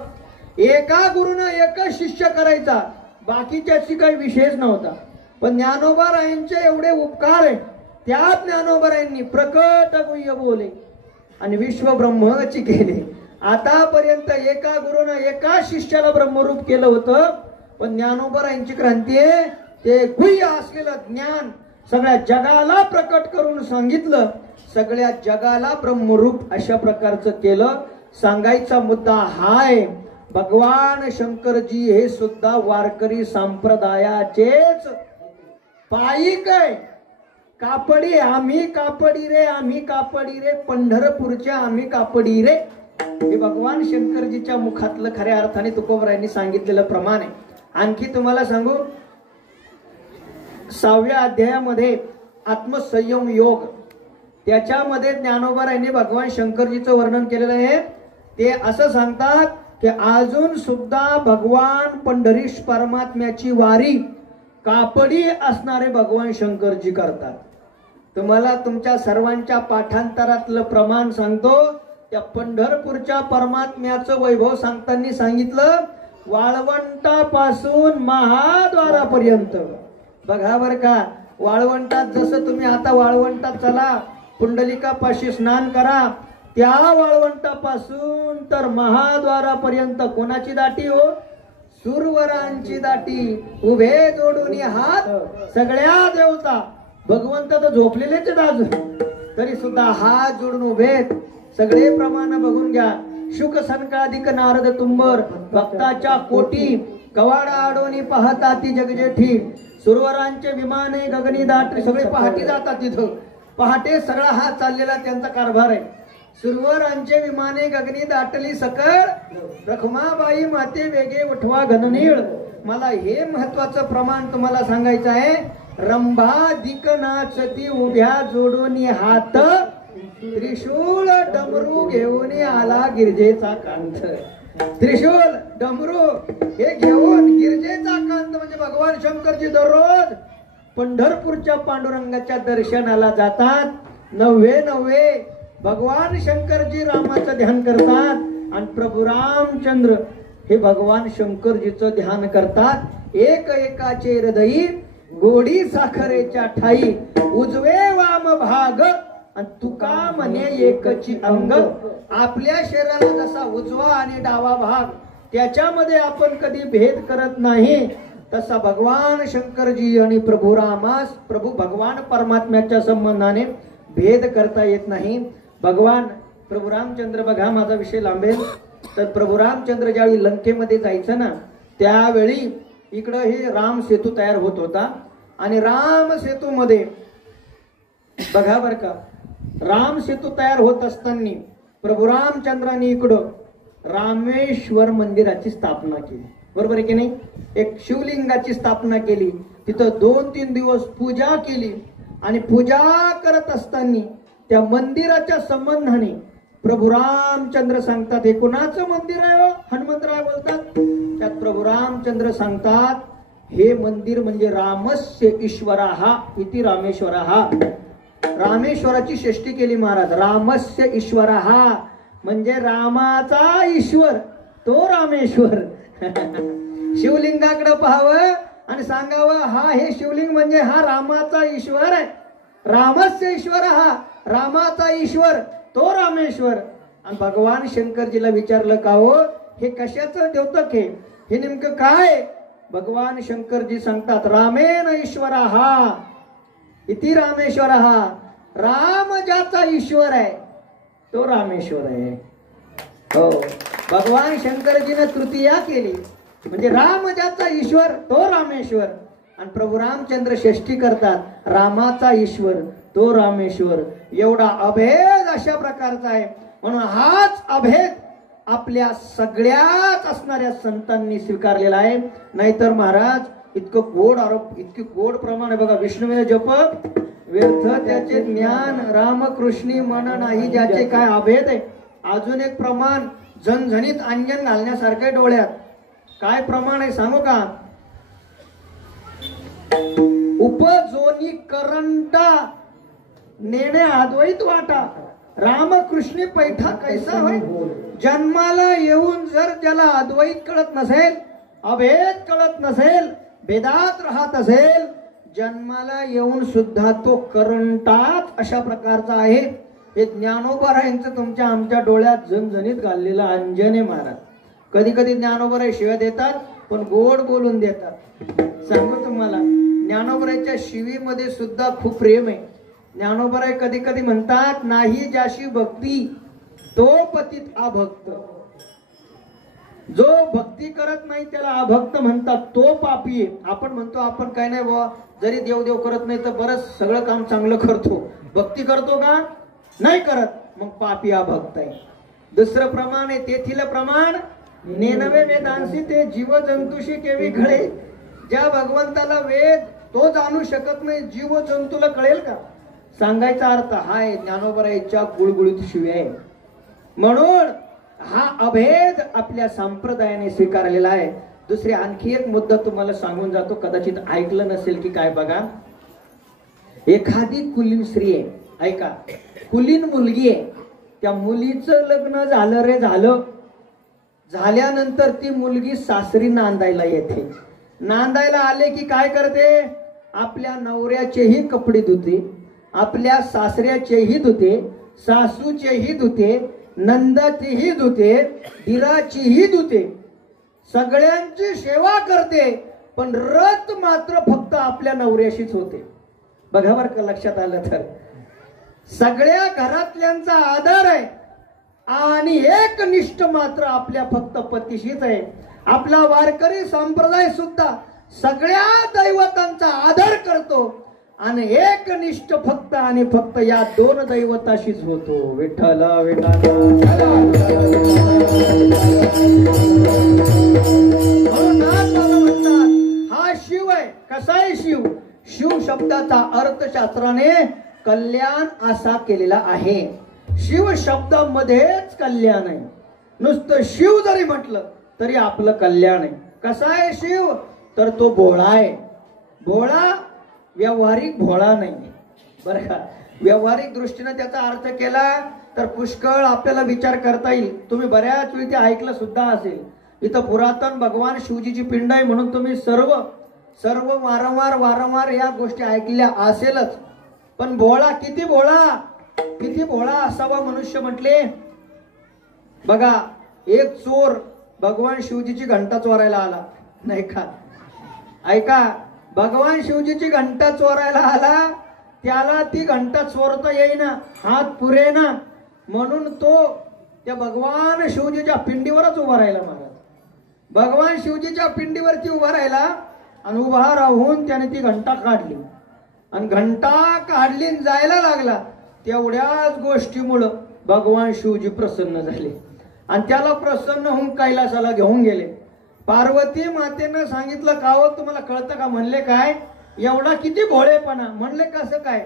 एका गुरुनं एकच शिष्य करायचा, बाकीच्याची काही विशेष नव्हता. पण ज्ञानोबारायांचे एवढे उपकार आहे, त्या ज्ञानोबारायांनी प्रकट गुह्य बोले आणि विश्व ब्रह्मची केले. आतापर्यंत एका गुरुनं एका शिष्याला ब्रह्मरूप केलं होतं, पण ज्ञानोबारायांची क्रांती आहे, ते गुह्य असलेलं ज्ञान सगळ्या जगाला प्रकट करून सांगितलं. सगळ्या जगाला ब्रह्मरूप अशा प्रकारचं केलं. सांगायचा मुद्दा हाय, भगवान शंकरजी हे सुद्धा वारकरी संप्रदायाचेच पायिक आहे. कापडी, आम्ही कापडी रे, आम्ही कापडी रे, पंढरपूरच्या आम्ही कापडी रे. हे भगवान शंकरजीच्या मुखातलं खऱ्या अर्थाने तुकोबरायांनी सांगितलेलं प्रमाण आहे. आणखी तुम्हाला सांगू, 6व्या अध्यायामध्ये आत्मसंयम योग, त्याच्यामध्ये ज्ञानोबारायांनी भगवान शंकरजीचं वर्णन केलेलं आहे. ते असं सांगतात की अजून सुद्धा भगवान पंढरीश परमात्म्याची वारी कापडी असणारे भगवान शंकरजी करतात. तुम्हाला तुमच्या सर्वांच्या पाठांतरातलं प्रमाण सांगतो. त्या पंढरपूरच्या परमात्म्याचं वैभव सांगताना सांगितलं, वाळवंटापासून महाद्वारापर्यंत बघा बर का, वाळवंटात जसं तुम्ही आता वाळवंटात चला, पुंडलिकापाशी स्नान करा, त्या वाळवंटापासून तर महाद्वारापर्यंत कोणाची दाटी हो? सुरवरांची दाटी. उभे जोडून हात सगळ्या देवता, भगवंत तर झोपलेलेच दाज, तरी सुद्धा हात जोडून उभेत. सगळे प्रमाण बघून घ्या. शुक सनकाधिक नारद तुंबर, भक्ताच्या कोटी, कवाडा आडोनी पाहता ती जगजेठी. सुरवरांचे विमाने गगनी दाट, सगळे पहाटे जातात तिथं. पहाटे सगळा हा चाललेला त्यांचा कारभार आहे. सुरवरांचे विमाने गगनी दाटली सकळ, रखमाबाई माते वेगे उठवा घननीळ. मला हे महत्वाचं प्रमाण तुम्हाला सांगायचं आहे. रंभा दिक नाचती उभ्या जोडून हात, त्रिशूळ डमरू घेऊन आला गिरजेचा कांत. त्रिशूल डमरू हे घेऊन गिरजेचा कांत म्हणजे भगवान शंकरजी दररोज पंढरपूरच्या पांडुरंगाच्या दर्शनाला जातात. नव्हे भगवान शंकरजी रामाचं ध्यान करतात आणि प्रभू रामचंद्र हे भगवान शंकरजीचं ध्यान करतात. एक एकाचे हृदयी गोडी साखरेच्या ठाई, उजवे वाम भाग आणि तुका म्हणे एकची अंग. आपल्या शरीराला जसा उजवा आणि डावा भाग त्याच्यामध्ये आपण कधी भेद करत नाही, तसा भगवान शंकरजी आणि प्रभू रामास, प्रभू भगवान परमात्म्याच्या संबंधाने भेद करता येत नाही. भगवान प्रभू रामचंद्र, बघा माझा विषय लांबेल, तर प्रभू रामचंद्र ज्यावेळी लंकेमध्ये जायचं ना, त्यावेळी इकडं हे राम सेतू तयार होत होता. आणि राम सेतू मध्ये बघा बर का, राम सेतू तयार होत असताना प्रभू रामचंद्रांनी इकडं रामेश्वर मंदिराची स्थापना केली. बरोबर आहे की नाही? एक शिवलिंगाची स्थापना केली. तिथं 2-3 दिवस पूजा केली. आणि पूजा करत असताना त्या मंदिराच्या संबंधाने प्रभू रामचंद्र सांगतात, हे कुणाचं मंदिर आहे हो? हनुमंतराय बोलतात. त्यात प्रभू रामचंद्र सांगतात, हे मंदिर म्हणजे रामस्य ईश्वराहा इति रामेश्वराहा. रामेश्वराची षष्ठी केली महाराज. रामस्य ईश्वराहा म्हणजे रामाचा ईश्वर तो रामेश्वर. शिवलिंगाकडे पाहावं आणि सांगावं, हा हे शिवलिंग म्हणजे हा रामाचा ईश्वर आहे. रामस्य ईश्वर, हा रामाचा ईश्वर तो रामेश्वर. आणि भगवान शंकरजीला विचारलं, का हो हे कशाचं द्योतक आहे, हे नेमकं काय? भगवान शंकरजी सांगतात, रामेन ईश्वरहा इति रामेश्वरहा. राम ज्याचा ईश्वर आहे तो रामेश्वर आहे. हो, भगवान शंकरजीने तृतीया केली म्हणजे राम ज्याचा ईश्वर तो रामेश्वर. आणि प्रभू रामचंद्र षष्ठी करतात, रामाचा ईश्वर तो रामेश्वर. एवढा अभेद अशा प्रकारचा आहे. म्हणून हाच अभेद आपल्या सगळ्याच असणाऱ्या संतांनी स्वीकारलेला आहे. नाहीतर महाराज इतकं गोड आरोप, इतकी गोड प्रमाण आहे बघा. विष्णुवे जप व्यर्थ त्याचे ज्ञान, रामकृष्णी मन नाही ज्याचे. काय अभेद आहे. अजून एक प्रमाण झणझणीत अंजन घालण्यासारखे डोळ्यात. काय प्रमाण आहे सांगू का? उपजोनी करंटा नेणे अद्वैत वाटा, रामकृष्णी पैठा कैसा होय. जन्माला येऊन जर ज्याला अद्वैत कळत नसेल, अभेद कळत नसेल, भेदात राहत असेल, जन्माला येऊन सुद्धा तो करंटाच अशा प्रकारचा आहे. हे ज्ञानोबरायांचं तुमच्या आमच्या डोळ्यात झणझणीत घाललेलं अंजने महाराज. कधी कधी ज्ञानोबराय शिव्या देतात, पण गोड बोलून देतात. सांगू तुम्हाला, ज्ञानोबरायच्या शिवीमध्ये सुद्धा खूप प्रेम आहे. ज्ञानोबराय कधी कधी म्हणतात, नाही ज्याशी भक्ती तो पतित अभक्त. जो भक्ती करत नाही त्याला अभक्त म्हणतात, तो पापी आहे. आपण म्हणतो आपण काय नाही बाबा, जरी देव करत नाही तर बरंच सगळं काम चांगलं करतो. भक्ती करतो का? नाही करत, मग पापी अभक्त आहे. दुसरं प्रमाण आहे तेथील प्रमाण, नेनवे वेदांशी ते जीव जंतुशी केवी खळे. ज्या भगवंताला वेद तो जाणू शकत नाही, जीव जंतूला कळेल का? सांगायचा अर्थ हाय ज्ञानोबरायच्या गुळगुळीत शिव्या आहे. म्हणून हा अभेद आपल्या संप्रदायाने स्वीकारलेला आहे. दुसरी आणखी एक मुद्दा तुम्हाला सांगून जातो, कदाचित ऐकलं नसेल की काय बघा. एखादी कुलीन स्त्री आहे, ऐका, कुलीन मुलगी आहे, त्या मुलीचं लग्न झालं रे झालं. झाल्यानंतर ती मुलगी सासरी नांदायला येते. नांदायला आले की काय करते? आपल्या नवऱ्याचेही कपडे धुते, आपल्या सासऱ्याचेही धुते, सासूचेही धुते, नंदाचीही धुते, दिराचीही धुते, सगळ्यांची सेवा करते, पण रत मात्र फक्त आपल्या नवऱ्याशीच होते. बघा बरं का, लक्षात आलं तर सगळ्या घरातल्यांचा आदर आहे आणि एक निष्ठ मात्र आपल्या फक्त पतीशीच आहे. आपला वारकरी संप्रदाय सुद्धा सगळ्या दैवतांचा आदर करतो आणि एक निष्ठ फक्त आणि फक्त या दोन दैवताशीच होतो. विठ्ठल विठ्ठल. हा शिव आहे. कसा आहे शिव? शिव शब्दाचा अर्थ शास्त्राने कल्याण असा केलेला आहे. शिव शब्दामध्येच कल्याण आहे. नुसतं शिव जरी म्हटलं तरी आपलं कल्याण आहे. कसा आहे शिव? तर तो भोळा आहे. भोळा व्यावहारिक भोळा नाही बरं का. व्यावहारिक दृष्टीने त्याचा अर्थ केला तर पुष्कळ आपल्याला विचार करता येईल. तुम्ही बऱ्याच वेळी ते ऐकलं सुद्धा असेल. इथं पुरातन भगवान शिवजीची पिंड आहे म्हणून तुम्ही सर्व वारंवार या गोष्टी ऐकल्या असेलच. पण भोळा किती भोळा असावा मनुष्य म्हटले. बघा, एक चोर भगवान शिवजीची घंटा चोरायला आला नाही का. ऐका, भगवान शिवजीची घंटा चोरायला आला, त्याला ती घंटा चोरता येईना, हात पुरेना, म्हणून तो त्या भगवान शिवजीच्या पिंडीवरच उभा राहिला. महाराज भगवान शिवजीच्या पिंडीवरती उभा राहिला आणि उभा राहून त्याने ती घंटा काढली आणि घंटा काढली जायला लागला. तेवढ्याच गोष्टीमुळं भगवान शिवजी प्रसन्न झाले आणि त्याला प्रसन्न होऊन कैलासाला घेऊन गेले. पार्वती मातेनं सांगितलं, का हो तुम्हाला कळतं का? म्हणले काय एवढा किती भोळेपणा? म्हणले कसं काय?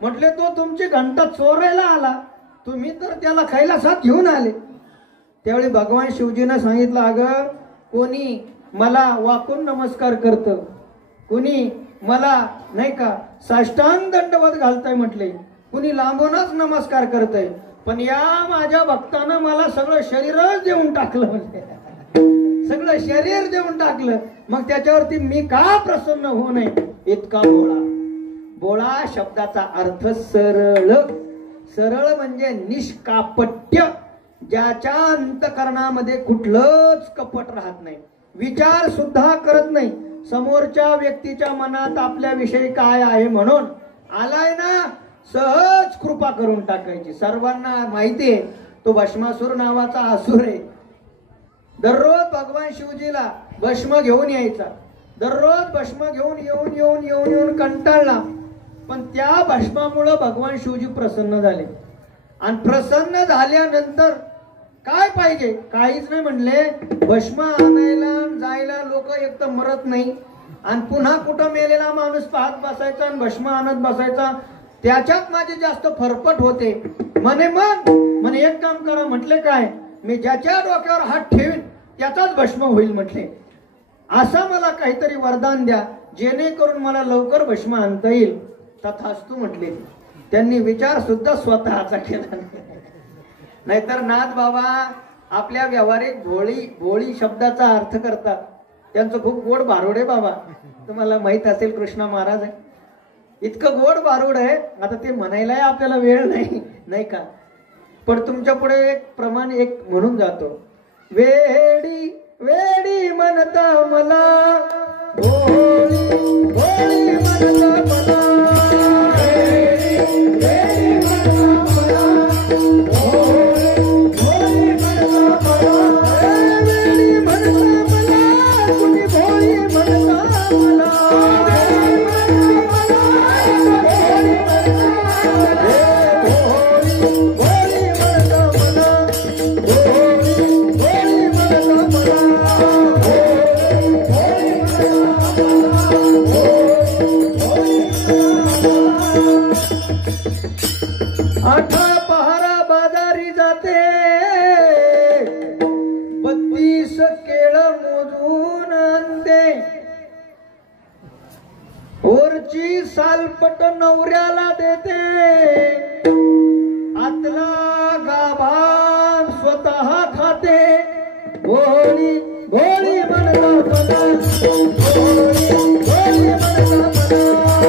म्हटले तो तुमची घंटा चोरायला आला, तुम्ही तर त्याला कैलासात घेऊन आले. त्यावेळी भगवान शिवजीनं सांगितलं, अगं कोणी मला वाकून नमस्कार करतं, कुणी मला नाही का साष्टांग दंडवत घालतंय म्हटले, कुणी लांबूनच नमस्कार करतंय, पण या माझ्या भक्तानं मला सगळं शरीरच देऊन टाकलं. म्हणजे सगळं शरीर देऊन टाकलं, मग त्याच्यावरती मी का प्रसन्न होऊ नये? इतका भोळा. भोळा शब्दाचा अर्थ सरळ. सरळ म्हणजे निष्कापट्य, ज्याच्या अंतकरणामध्ये कुठलंच कपट राहत नाही, विचार सुद्धा करत नाही, समोरच्या व्यक्तीच्या मनात आपल्याविषयी काय आहे म्हणून आलाय ना सहज कृपा करून टाकायची. सर्वांना माहितीये तो भस्मासूर नावाचा असुर आहे. दररोज भगवान शिवजीला भस्म घेऊन यायचा. दररोज भस्म घेऊन येऊन कंटाळला, पण त्या भस्मामुळे भगवान शिवजी प्रसन्न झाले. आणि प्रसन्न झाल्यानंतर काय पाहिजे? काहीच नाही म्हणले. भस्म आणायला जायला लोक एक तर मरत नाही आणि पुन्हा कुठं मेलेला माणूस पाहत बसायचा आणि भस्म आणत बसायचा, त्याच्यात माझी जास्त फरफट होते. म्हणे एक काम करा. म्हटले काय? मी ज्याच्या डोक्यावर हात ठेवीन त्याचाच भस्म होईल म्हटले. असं मला काहीतरी वरदान द्या जेणेकरून मला लवकर भस्म आणता येईल. तथास्तु म्हटले. त्यांनी विचार सुद्धा स्वतःचा केला. नाहीतर नाथ बाबा आपल्या व्यावहारिक भोळी शब्दाचा अर्थ करतात. त्यांचं खूप गोड बारूड आहे बाबा. तुम्हाला माहित असेल कृष्णा महाराज आहे, इतकं गोड बारूड आहे. आता ते म्हणायलाही आपल्याला वेळ नाही का. पण तुमच्या पुढे एक प्रमाण एक म्हणून जातो. वेडी वेडी म्हणता मला, भोळी भोळी म्हणता मला, आठा पहारा बाजारी जाते, 32 केळ मोजून आणते, वरची सालपट नवऱ्याला देते, आतला गाभा स्वतः खाते. भोळी भोळी म्हणता मला, भोळी भोळी म्हणता मला.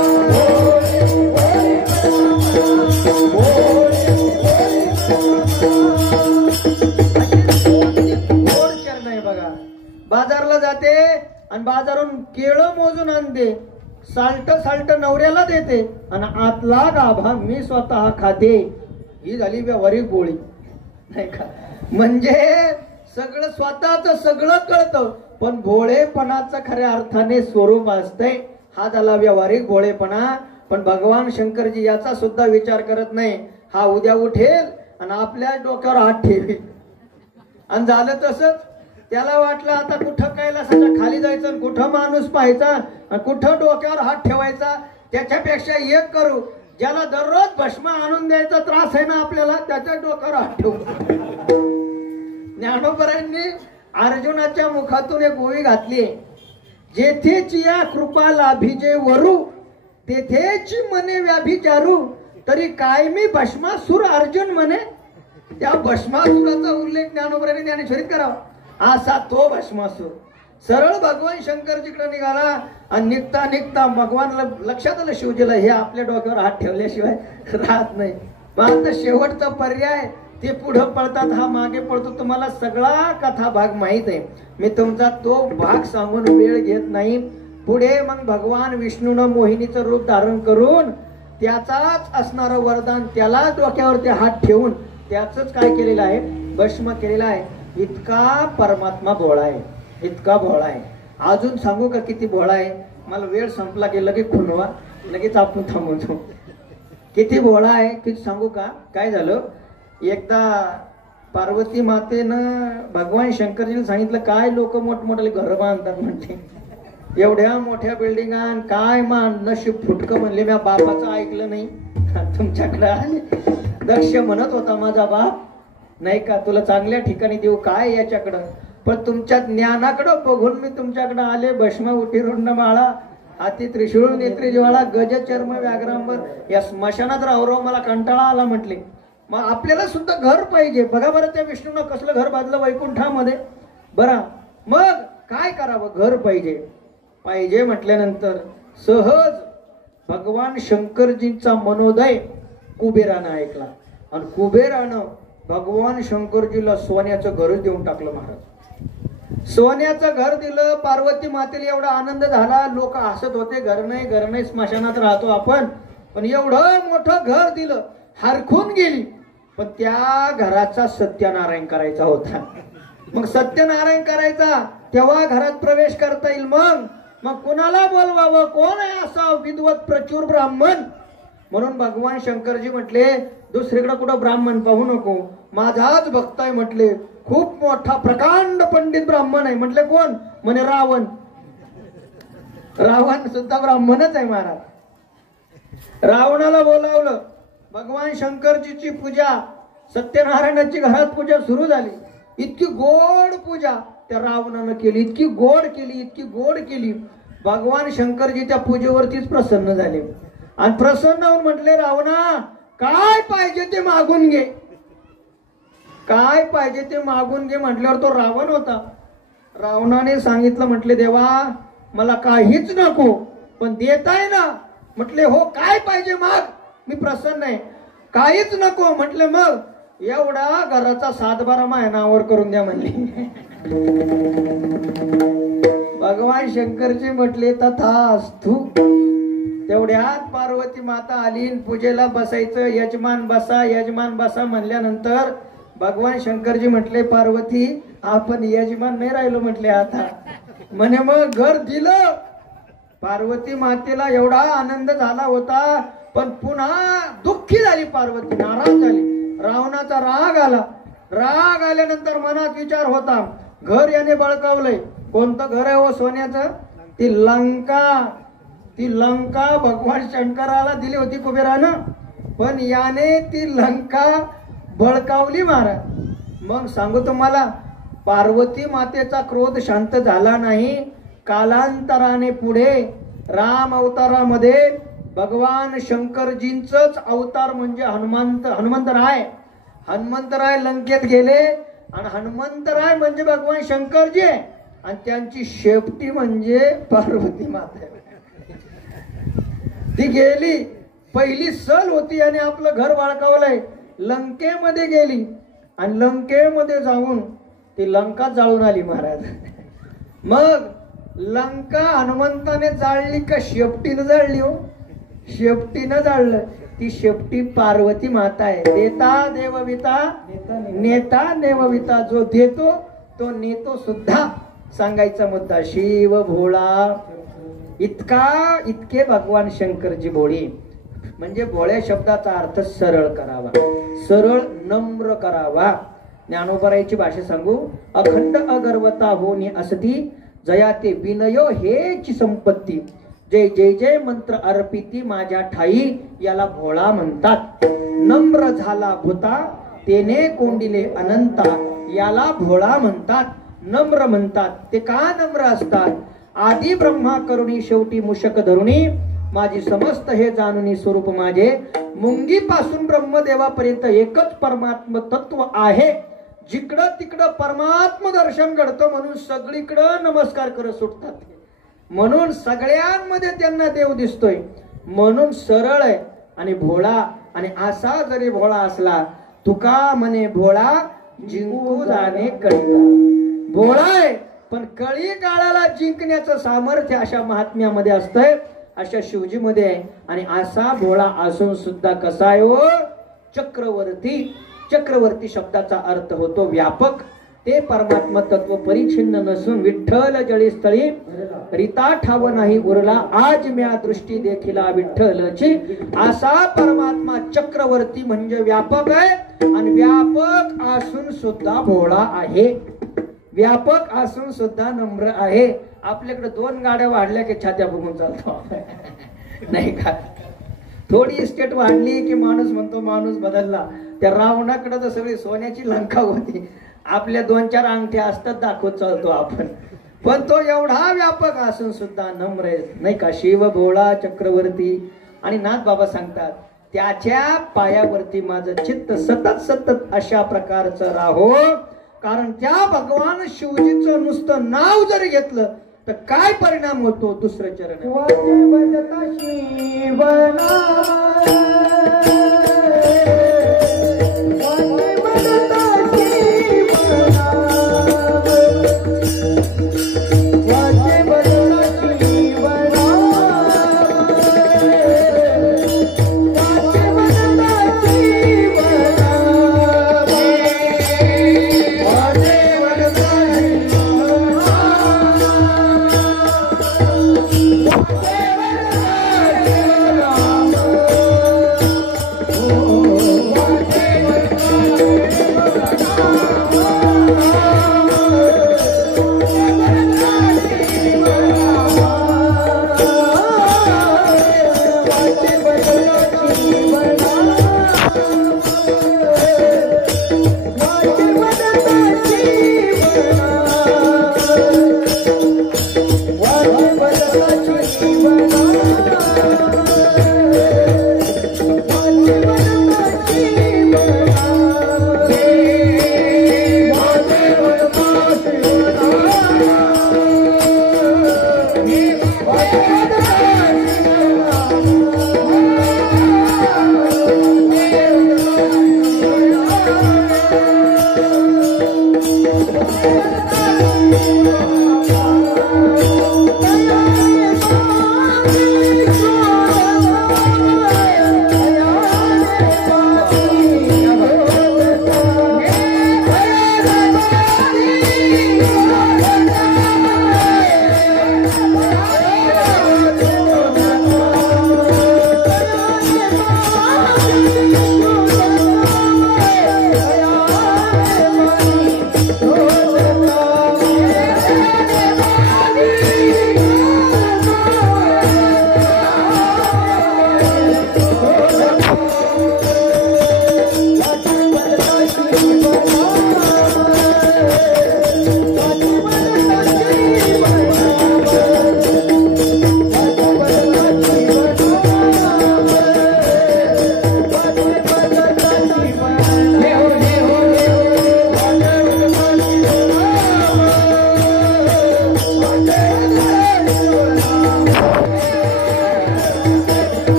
चरण आहे बघा. बाजारला जाते आणि बाजारून केळं मोजून आणते, साल्ट नवऱ्याला देते आणि आतला गाभा मी स्वतः खाते. ही झाली व्यावहारिक बोळी नाही का. म्हणजे सगळं स्वतःच सगळं कळतं पण भोळेपणाचं खऱ्या अर्थाने स्वरूप असतंय. हा झाला व्यावहारिक भोळेपणा. पण भगवान शंकरजी याचा सुद्धा विचार करत नाही. हा उद्या उठेल आणि आपल्या डोक्यावर हात ठेवेल. आणि झालं तसंच. त्याला वाटलं आता कुठं कैलासाच्या खाली जायचं आणि कुठं माणूस पाहायचा आणि कुठं डोक्यावर हात ठेवायचा. त्याच्यापेक्षा एक करू, ज्याला दररोज भस्म आणून द्यायचा त्रास आहे ना आपल्याला, त्याच्या डोक्यावर हात ठेवू. ज्ञानोबरांनी अर्जुनाच्या मुखातून एक ओवी घातली, जेथेची या कृपा लाभिजे वरू तेथेची मने व्याभिचारू तरी काय मी भस्मासूर अर्जुन म्हणे. त्या भस्मासुराचा उल्लेख ज्ञानोबरांनी ज्ञानेश्वरीत करावा. असा तो भस्मासूर सरळ भगवान शंकरजीकडे निघाला आणि निघता निघता भगवान लक्षात आलं शिवजीला हे आपल्या डोक्यावर हात ठेवल्याशिवाय राहत नाही. मग आता शेवटचा पर्याय ते पुढं पळतात हा मागे पळतो. तुम्हाला सगळा कथा भाग माहित आहे. मी तुमचा तो भाग सांगून वेळ घेत नाही. पुढे मग भगवान विष्णूनं मोहिनीचं रूप धारण करून त्याचाच असणारं वरदान त्याला डोक्यावरती हात ठेवून त्याच काय केलेलं आहे, भस्म केलेलं आहे. इतका परमात्मा भोळा आहे, इतका भोळा आहे. अजून सांगू का किती भोळा आहे. मला वेळ संपला की लगेच खुनवा, लगेच आपण थांबवतो. किती भोळा आहे किती सांगू का. काय झालं, एकदा पार्वती मातेनं भगवान शंकरजीला सांगितलं काय लोक मोठमोठे घर बांधतात म्हणते. एवढ्या मोठ्या बिल्डिंगान काय मान नशीब फुटकं म्हणले. मी बापाचं ऐकलं नाही, तुमच्याकडे आले. दक्ष म्हणत होता माझा बाप नाही का तुला चांगल्या ठिकाणी देऊ काय याच्याकडं, पण तुमच्या ज्ञानाकडं बघून मी तुमच्याकडे आले. भस्म उठी रुंड माळा हाती त्रिशूळ नेत्री ज्वाळा गज चर्म व्याघ्रांबर या स्मशानात राहू मला कंटाळा आला म्हटले. मग आपल्याला सुद्धा घर पाहिजे. बघा बरं त्या विष्णूनं कसलं घर बांधलं वैकुंठामध्ये. बरं मग काय करावं, घर पाहिजे. पाहिजे म्हटल्यानंतर सहज भगवान शंकरजींचा मनोदय कुबेरानं ऐकला आणि कुबेरानं भगवान शंकरजीला सोन्याचं घर देऊन टाकलं. महाराज सोन्याचं घर दिलं. पार्वती मातेला एवढा आनंद झाला. लोक हसत होते, घर नाही स्मशानात राहतो आपण, पण एवढं मोठं घर दिलं. हरखून गेली. पण त्या घराचा सत्यनारायण करायचा होता. मग सत्यनारायण करायचा तेव्हा घरात प्रवेश करता येईल. मग कुणाला बोलवावं, कोण आहे असा विद्वत प्रचूर ब्राह्मण. म्हणून भगवान शंकरजी म्हटले दुसरीकडे कुठं ब्राह्मण पाहू नको, माझाच भक्त आहे म्हटले. खूप मोठा प्रकांड पंडित ब्राह्मण आहे. म्हटले कोण, म्हणे रावण. रावण सुद्धा ब्राह्मणच आहे महाराज. रावणाला बोलावलं. भगवान शंकरजीची पूजा, सत्यनारायणाची घरात पूजा सुरू झाली. इतकी गोड पूजा त्या रावणानं केली, इतकी गोड केली. भगवान शंकरजी त्या पूजेवरतीच प्रसन्न झाले आणि प्रसन्न होऊन म्हटले रावणा काय पाहिजे ते मागून घे, काय पाहिजे ते मागून घे. म्हटल्यावर तो रावण होता. रावणाने सांगितलं, म्हटले देवा मला काहीच नको पण देताय ना. म्हटले हो काय पाहिजे माग, मी प्रसन्न आहे. काहीच नको म्हटले मग एवढा घराचा 7-12 महिन्यावर करून द्या म्हणले. भगवान शंकरजी म्हटले तथास्तु. तेवढ्यात पार्वती माता आली. पूजेला बसायचं. यजमान बसा म्हणल्यानंतर भगवान शंकरजी म्हटले पार्वती आपण यजमान नाही राहिलो म्हटले आता. म्हणे मग घर दिलं. पार्वती मातेला एवढा आनंद झाला होता पण पुन्हा दुःखी झाली. पार्वती नाराज झाली. रावणाचा राग आला. राग आल्यानंतर मनात विचार होता घर याने बळकावलंय. कोणतं घर आहे हो सोन्याचं, ती लंका भगवान शंकराला दिली होती कुबेरानं, पण याने ती लंका बळकावली महाराज. मग सांगू तुम्हाला पार्वती मातेचा क्रोध शांत झाला नाही. कालांतराने पुढे राम अवतारामध्ये भगवान शंकरजींचंच अवतार म्हणजे हनुमंतराय लंकेत गेले आणि हनुमंतराय म्हणजे भगवान शंकरजी आणि त्यांची शेपटी म्हणजे पार्वती माता. ती गेली. पहिली सल होती आणि आपलं घर बळकावलंय. लंकेमध्ये गेली आणि लंकेमध्ये जाऊन ती लंका जाळून आली महाराज. मग लंका हनुमंताने जाळली का शेपटीनं जाळली? हो, शेपटीनं जाळलं. ती शेपटी पार्वती माता आहे. देता देवविता नेता नेवविता, जो देतो तो नेतो सुद्धा. सांगायचा मुद्दा शिव भोळा इतके भगवान शंकरजी भोळी. म्हणजे भोळ्या शब्दाचा अर्थ सरळ करावा, सरळ नम्र करावा. ज्ञानोबरायची भाषा सांगू, अखंड अगर्वता होणे असती जया ते विनयो हेची संपत्ती. जय जय जय मंत्र अर्पिती माझ्या ठाई, याला भोळा म्हणतात. नम्र झाला भूता तेने कोंडिले अनंता, याला भोळा म्हणतात, नम्र म्हणतात. ते का नम्र असतात? आदी ब्रह्मा करुणी शेवटी मूषक धरुणी, माझी समस्त हे जाणुनी स्वरूप माझे. मुंगीपासून ब्रह्मदेवापर्यंत एकच परमात्म तत्व आहे. जिकडं तिकडं परमात्म दर्शन घडतं म्हणून सगळीकडं नमस्कार करत सुटतात. म्हणून सगळ्यांमध्ये त्यांना देव दिसतोय. म्हणून सरळ आहे आणि भोळा. आणि असा जरी भोळा असला, तुका म्हणे भोळा जिंकू जाणे कळीला. भोळा आहे पण कळी काळाला जिंकण्याचं सामर्थ्य अशा महात्म्यामध्ये असतंय, अशा शिवजीमध्ये आहे. आणि असा भोळा असून सुद्धा कसा आहे हो? चक्रवर्ती. चक्रवर्ती शब्दाचा अर्थ होतो व्यापक. ते परमात्म तत्व परिच्छिन्न नसून विठ्ठल जळी स्थळी रिता ठाव नाही उरला, आज म्या दृष्टी देखिला विठ्ठलची. असा परमात्मा चक्रवर्ती म्हणजे व्यापक आहे. आणि व्यापक असून सुद्धा भोळा आहे, व्यापक असून सुद्धा नम्र आहे. आपल्याकडे 2 गाड्या वाढल्या की छात्या बघून चालतो नाही का? थोडी इस्टेट वाढली की माणूस म्हणतो माणूस बदलला. त्या रावणाकडे तर सगळी सोन्याची लंका होती, आपल्या 2-4 अंगठ्या असतात दाखवत चालतो आपण. पण तो एवढा व्यापक असून सुद्धा नम्र आहे नाही का? शिव भोळा चक्रवर्ती. आणि नाथ बाबा सांगतात, त्याच्या पायावरती माझं चित्त सतत सतत अशा प्रकारचं राहो. कारण त्या भगवान शिवजीचं नुसतं नाव जरी घेतलं तर काय परिणाम होतो? दुसरं चरण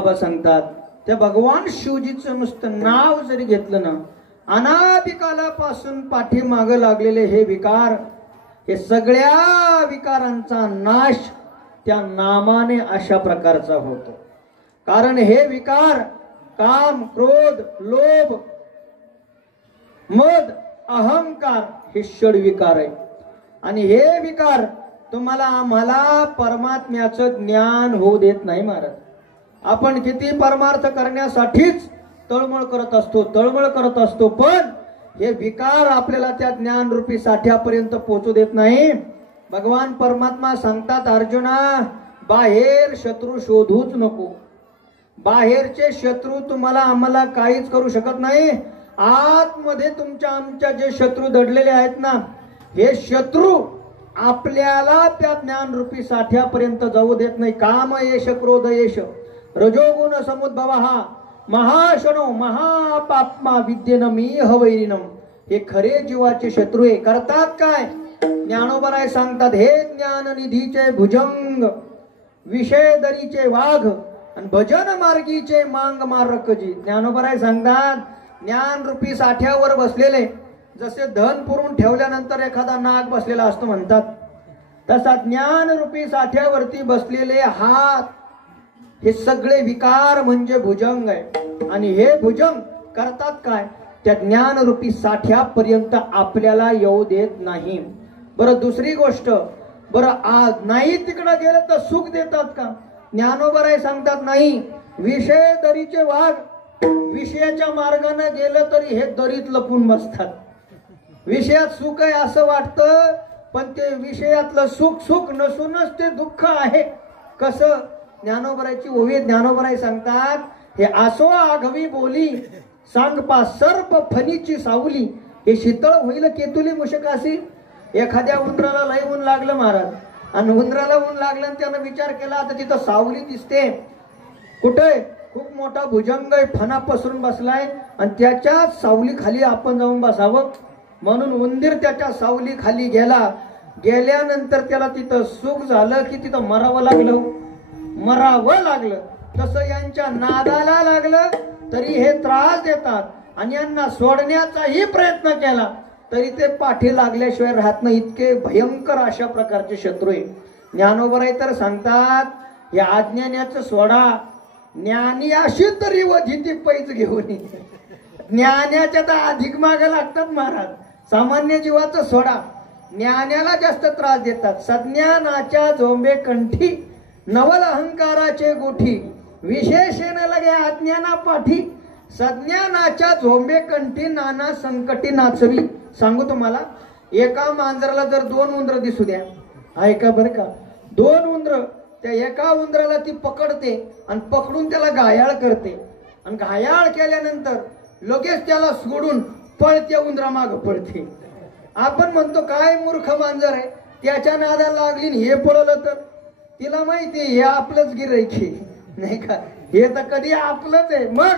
बाबा सांगतात त्या भगवान शिवजीचं नुसतं नाव जरी घेतलं ना, अनादिकालापासून पाठीमागं लागलेले हे विकार, हे सगळ्या विकारांचा नाश त्या नामाने अशा प्रकारचा होतो. कारण हे विकार काम, क्रोध, लोभ, मद, अहंकार हे षड विकार आहे. आणि हे विकार तुम्हाला आम्हाला परमात्म्याचं ज्ञान होऊ देत नाही महाराज. आपण किती परमार्थ करण्यासाठीच तळमळ करत असतो, पण हे विकार आपल्याला त्या ज्ञानरूपी साठ्यापर्यंत पोहोचू देत नाही. भगवान परमात्मा सांगतात, अर्जुना बाहेर शत्रू शोधूच नको. बाहेरचे शत्रू तुम्हाला आम्हाला काहीच करू शकत नाही. आतमध्ये तुमच्या आमच्या जे शत्रू दडलेले आहेत ना, हे शत्रू आपल्याला त्या ज्ञानरूपी साठ्यापर्यंत जाऊ देत नाही. काम येश, क्रोध येश, रजोगुण समुद्भव हा महाशनो महापाप्मा विद्येन मी हवैरिनम. हे खरे जीवाचे शत्रू आहे. करतात काय? ज्ञानोबराय सांगतात, हे ज्ञान निधीचे भुजंग, विषय दरीचे वाघ आणि भजन मार्गीचे मांग मारकजी. ज्ञानोबराय सांगतात, ज्ञान रूपी साठ्यावर बसलेले जसे धन पुरून ठेवल्यानंतर एखादा नाग बसलेला असतो म्हणतात, तसा ज्ञान रूपी साठ्यावरती बसलेले हात हे सगळे विकार म्हणजे भुजंग आहे. आणि हे भुजंग करतात काय? त्या ज्ञान रूपी साठ्यापर्यंत आपल्याला येऊ देत नाही. बरं दुसरी गोष्ट, बरं नाही तिकडे गेलं तर सुख देतात का? ज्ञानोबराय सांगतात, नाही. विषय दरीचे वाघ, विषयाच्या मार्गाने गेलं तरी हे दरीत लपून बसतात. विषयात सुख आहे असं वाटतं, पण ते विषयातलं सुख नसूनच ते दुःख आहे. कसं? ज्ञानोबरायची ओवी ज्ञानोबराय सांगतात, हे आसो आघवी बोली सांग पा सर्प फणीची सावली, हे शीतळ होईल केतुली मुशकासी. एखाद्या उंदराला लय ऊन लागलं महाराज, आणि उंदराला ऊन लागलं आणि त्यानं विचार केला, आता तिथं सावली दिसते. कुठे? खूप मोठा भुजंग आहे, फणा पसरून बसलाय, आणि त्याच्या सावली खाली आपण जाऊन बसावं. म्हणून उंदीर त्याच्या सावली खाली गेल्यानंतर त्याला तिथं सुख झालं की तिथं मरावं लागलं. तसं यांच्या नादाला लागलं तरी हे त्रास देतात, आणि यांना सोडण्याचाही प्रयत्न केला तरी ते पाठी लागल्याशिवाय राहत नाही. इतके भयंकर अशा प्रकारचे शत्रू आहे. ज्ञानोबराय तर सांगतात, या अज्ञानाचं सोडा, ज्ञानी अशी तरी वधिती पैज घेऊन. ज्ञानाच्या तर अधिक मागे लागतात महाराज. सामान्य जीवाचं सोडा, ज्ञानाला जास्त त्रास देतात. सज्ञानाच्या झोंबे कंठी, नवल अहंकाराचे गोठी, विशेषेन लगे अज्ञाना पाठी, सज्ञानाच्या झोंबे कंठी नाना संकटी नाचवी. सांगू तुम्हाला, एका मांजराला जर 2 उंदर दिसू द्या, ऐका बरं का, 2 उंदर, त्या एका उंदराला ती पकडते आणि पकडून त्याला घायाळ करते, आणि घायाळ केल्यानंतर लगेच त्याला सोडून पळते, उंदरा माग पळते. आपण म्हणतो काय मूर्ख मांजर आहे, त्याच्या नादाला लागली हे पळलं तर. तिला माहिती हे आपलंच गिऱ्हाईक आहे, नाही का, हे तर कधी आपलंच आहे, मग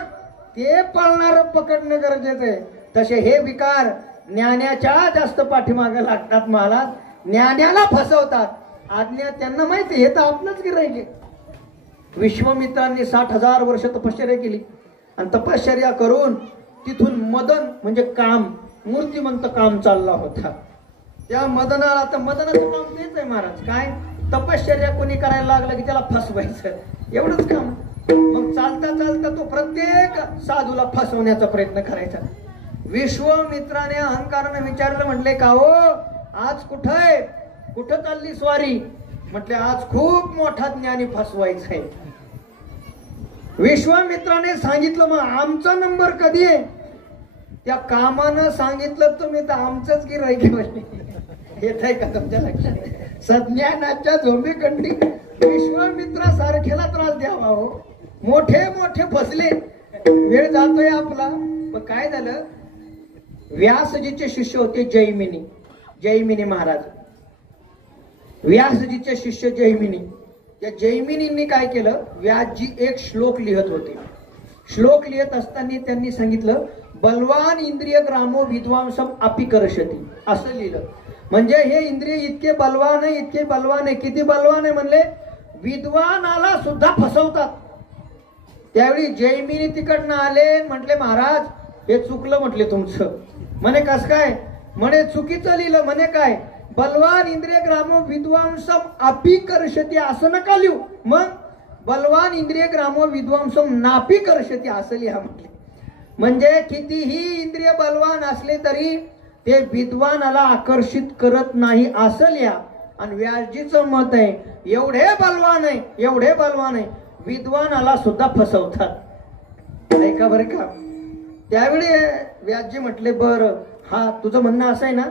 ते पळणार पकडणं गरजेचं आहे. तसे हे विकार ज्ञानाच्या जास्त पाठीमागे लागतात महाराज. ज्ञानाला फसवतात. आज्ञा त्यांना माहिती हे तर आपलंच गिऱ्हाईक आहे. विश्वामित्रांनी 60,000 वर्ष तपश्चर्या केली, आणि तपश्चर्या करून तिथून मदन म्हणजे काम, मूर्तिमंत काम चालला होता. त्या मदनाला, तर मदनाचं काम तेच आहे महाराज. काय? तपश्चर्या कोणी करायला लागलं की त्याला फसवायचं, एवढंच काम. मग चालता तो प्रत्येक साधूला फसवण्याचा प्रयत्न करायचा. विश्वामित्राने अहंकाराने विचारलं, म्हटले का हो आज कुठं चालली स्वारी? म्हटले आज खूप मोठा ज्ञानी फसवायचा आहे. विश्वामित्राने सांगितलं, मग आमचा नंबर कधी आहे? त्या कामानं सांगितलं, तुम्ही तर आमचंच गिऱ्हाईक आहे. येत आहे का तुमच्या लक्षात? सज्ञानाच्या झोंबेकंडी विश्वामित्रासारख्याला त्रास द्यावा हो. मोठे फसले, वेळ जातोय आपला. पण काय झालं, व्यासजीचे शिष्य होते जैमिनी महाराज. व्यासजीचे शिष्य जैमिनी, त्या जैमिनींनी काय केलं, व्यासजी एक श्लोक लिहत होते. श्लोक लिहत असताना त्यांनी सांगितलं, बलवान इंद्रिय ग्रामो विद्वांसम अपि करशती, असं लिहिलं. म्हणजे हे इंद्रिय इतके बलवान आहे. किती बलवान आहे म्हणले, विद्वानाला सुद्धा फसवतात. त्यावेळी जैमिनी तिकडनं आले, म्हटले महाराज हे चुकलं म्हटले तुमचं. म्हणे कस काय? म्हणे चुकीचं लिहिलं. म्हणे काय? बलवान इंद्रिय ग्रामो विद्वांसम अपि कर्षति असं नका लिहू. मग बलवान इंद्रिय ग्रामो विद्वांसम नापी कर्षति असं लिहा म्हटले. म्हणजे कितीही इंद्रिय बलवान असले तरी ते विद्वानाला आकर्षित करत नाही असं लिहा. आणि व्यासजीचं मत आहे एवढे बलवान आहे, एवढे बलवान आहे, विद्वानाला सुद्धा फसवतात. ऐका बरं का. त्यावेळी व्यासजी म्हटले बरं हा तुझं म्हणणं असं आहे ना,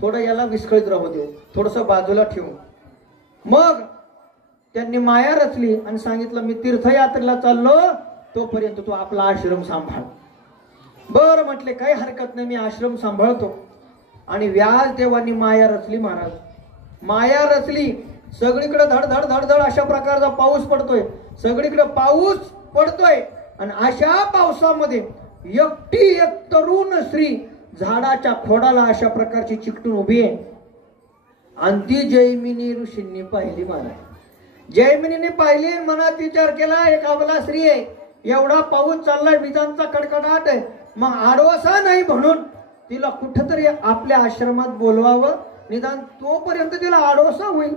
थोडं याला विस्कळीत राहू दे, थोडस बाजूला ठेवू. मग त्यांनी माया रचली आणि सांगितलं मी तीर्थयात्रेला चाललो, तोपर्यंत तू आपला आश्रम सांभाळ. बरं म्हटले काही हरकत नाही, मी आश्रम सांभाळतो. आणि व्यास देवांनी माया रचली महाराज. माया रचली. सगळीकडे धड धड धड धड अशा प्रकारचा पाऊस पडतोय, सगळीकडे पाऊस पडतोय. आणि अशा पावसामध्ये एकटी एक तरुण स्त्री झाडाच्या खोडाला अशा प्रकारची चिकटून उभी आहे. आणि ती जैमिनी ऋषींनी पाहिली महाराज. जैमिनीने पाहिली, मनात विचार केला एक अबला स्त्री आहे, एवढा पाऊस चाललाय, विजांचा कडकडाट आहे, मग आडोसा नाही म्हणून तिला कुठंतरी आपल्या आश्रमात बोलवावं, निदान तोपर्यंत तिला आडोसा होईल.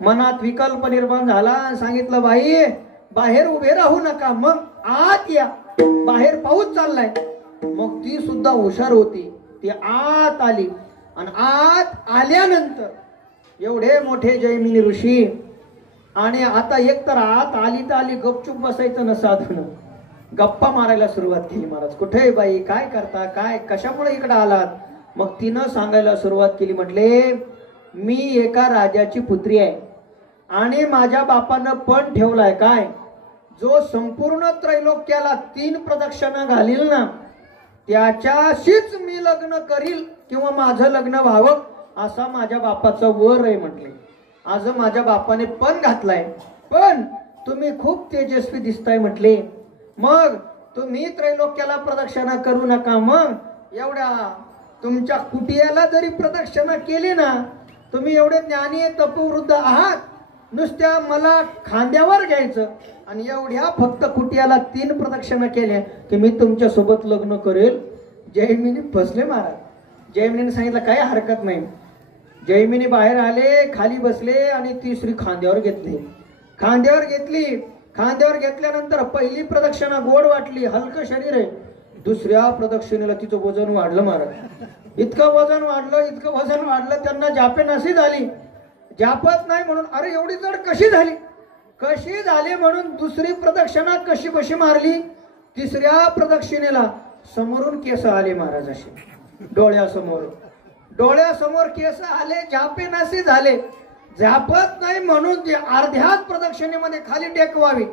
मनात विकल्प निर्माण झाला. सांगितलं बाई बाहेर उभे राहू नका, मग आत या, बाहेर पाऊस चाललाय. मग ती सुद्धा हुशार होती, ती आत आली. आणि आत आल्यानंतर एवढे मोठे जैमिनी ऋषी. आणि आता एकतर आत आली तर आली, गपचूप बसायचं न साधन, गप्पा मारायला सुरुवात केली. महाराज कुठे बाई, काय करता, काय कशामुळे इकडे आलात? मग तिनं सांगायला सुरुवात केली. म्हटले मी एका राजाची पुत्री आहे आणि माझ्या बापानं पण ठेवलाय काय, जो संपूर्ण त्रैलोक्याला 3 प्रदक्षिणा घालील ना त्याच्याशीच मी लग्न करील किंवा माझं लग्न व्हावं असा माझ्या बापाचा वर आहे म्हटले. आज माझ्या बापाने पण घातलाय, पण तुम्ही खूप तेजस्वी दिसताय म्हटले. मग तुम्ही त्रैलोक्याला प्रदक्षिणा करू नका. मग एवढ्या तुमच्या कुटियाला जरी प्रदक्षिणा केली ना, तुम्ही एवढे ज्ञानी तपवृद्ध आहात, नुसत्या मला खांद्यावर घ्यायचं आणि एवढ्या फक्त कुटियाला 3 प्रदक्षिणा केल्या की मी तुमच्या सोबत लग्न करेल. जैमिनी फसले महाराज. जैमिनीने सांगितलं काही हरकत नाही. जैमिनी बाहेर आले, खाली बसले आणि ती स्त्री खांद्यावर घेतली. खांद्यावर घेतली. खांद्यावर घेतल्यानंतर पहिली प्रदक्षिणा गोड वाटली, हलकं शरीर आहे. दुसऱ्या प्रदक्षिणेला तिचं वजन वाढलं महाराज. इतकं वजन वाढलं, इतकं वजन वाढलं, त्यांना जापेनाशी झाली. जापत नाही म्हणून अरे एवढी जड कशी झाली, कशी झाली म्हणून दुसरी प्रदक्षिणा कशी कशी मारली. तिसऱ्या प्रदक्षिणेला समोरून केस आले महाराज, असे डोळ्यासमोर, डोळ्यासमोर केस आले, जापेनाशी झाले. जापत नाही म्हणून ते अर्ध्याच प्रदक्षिणेमध्ये खाली टेकवावी.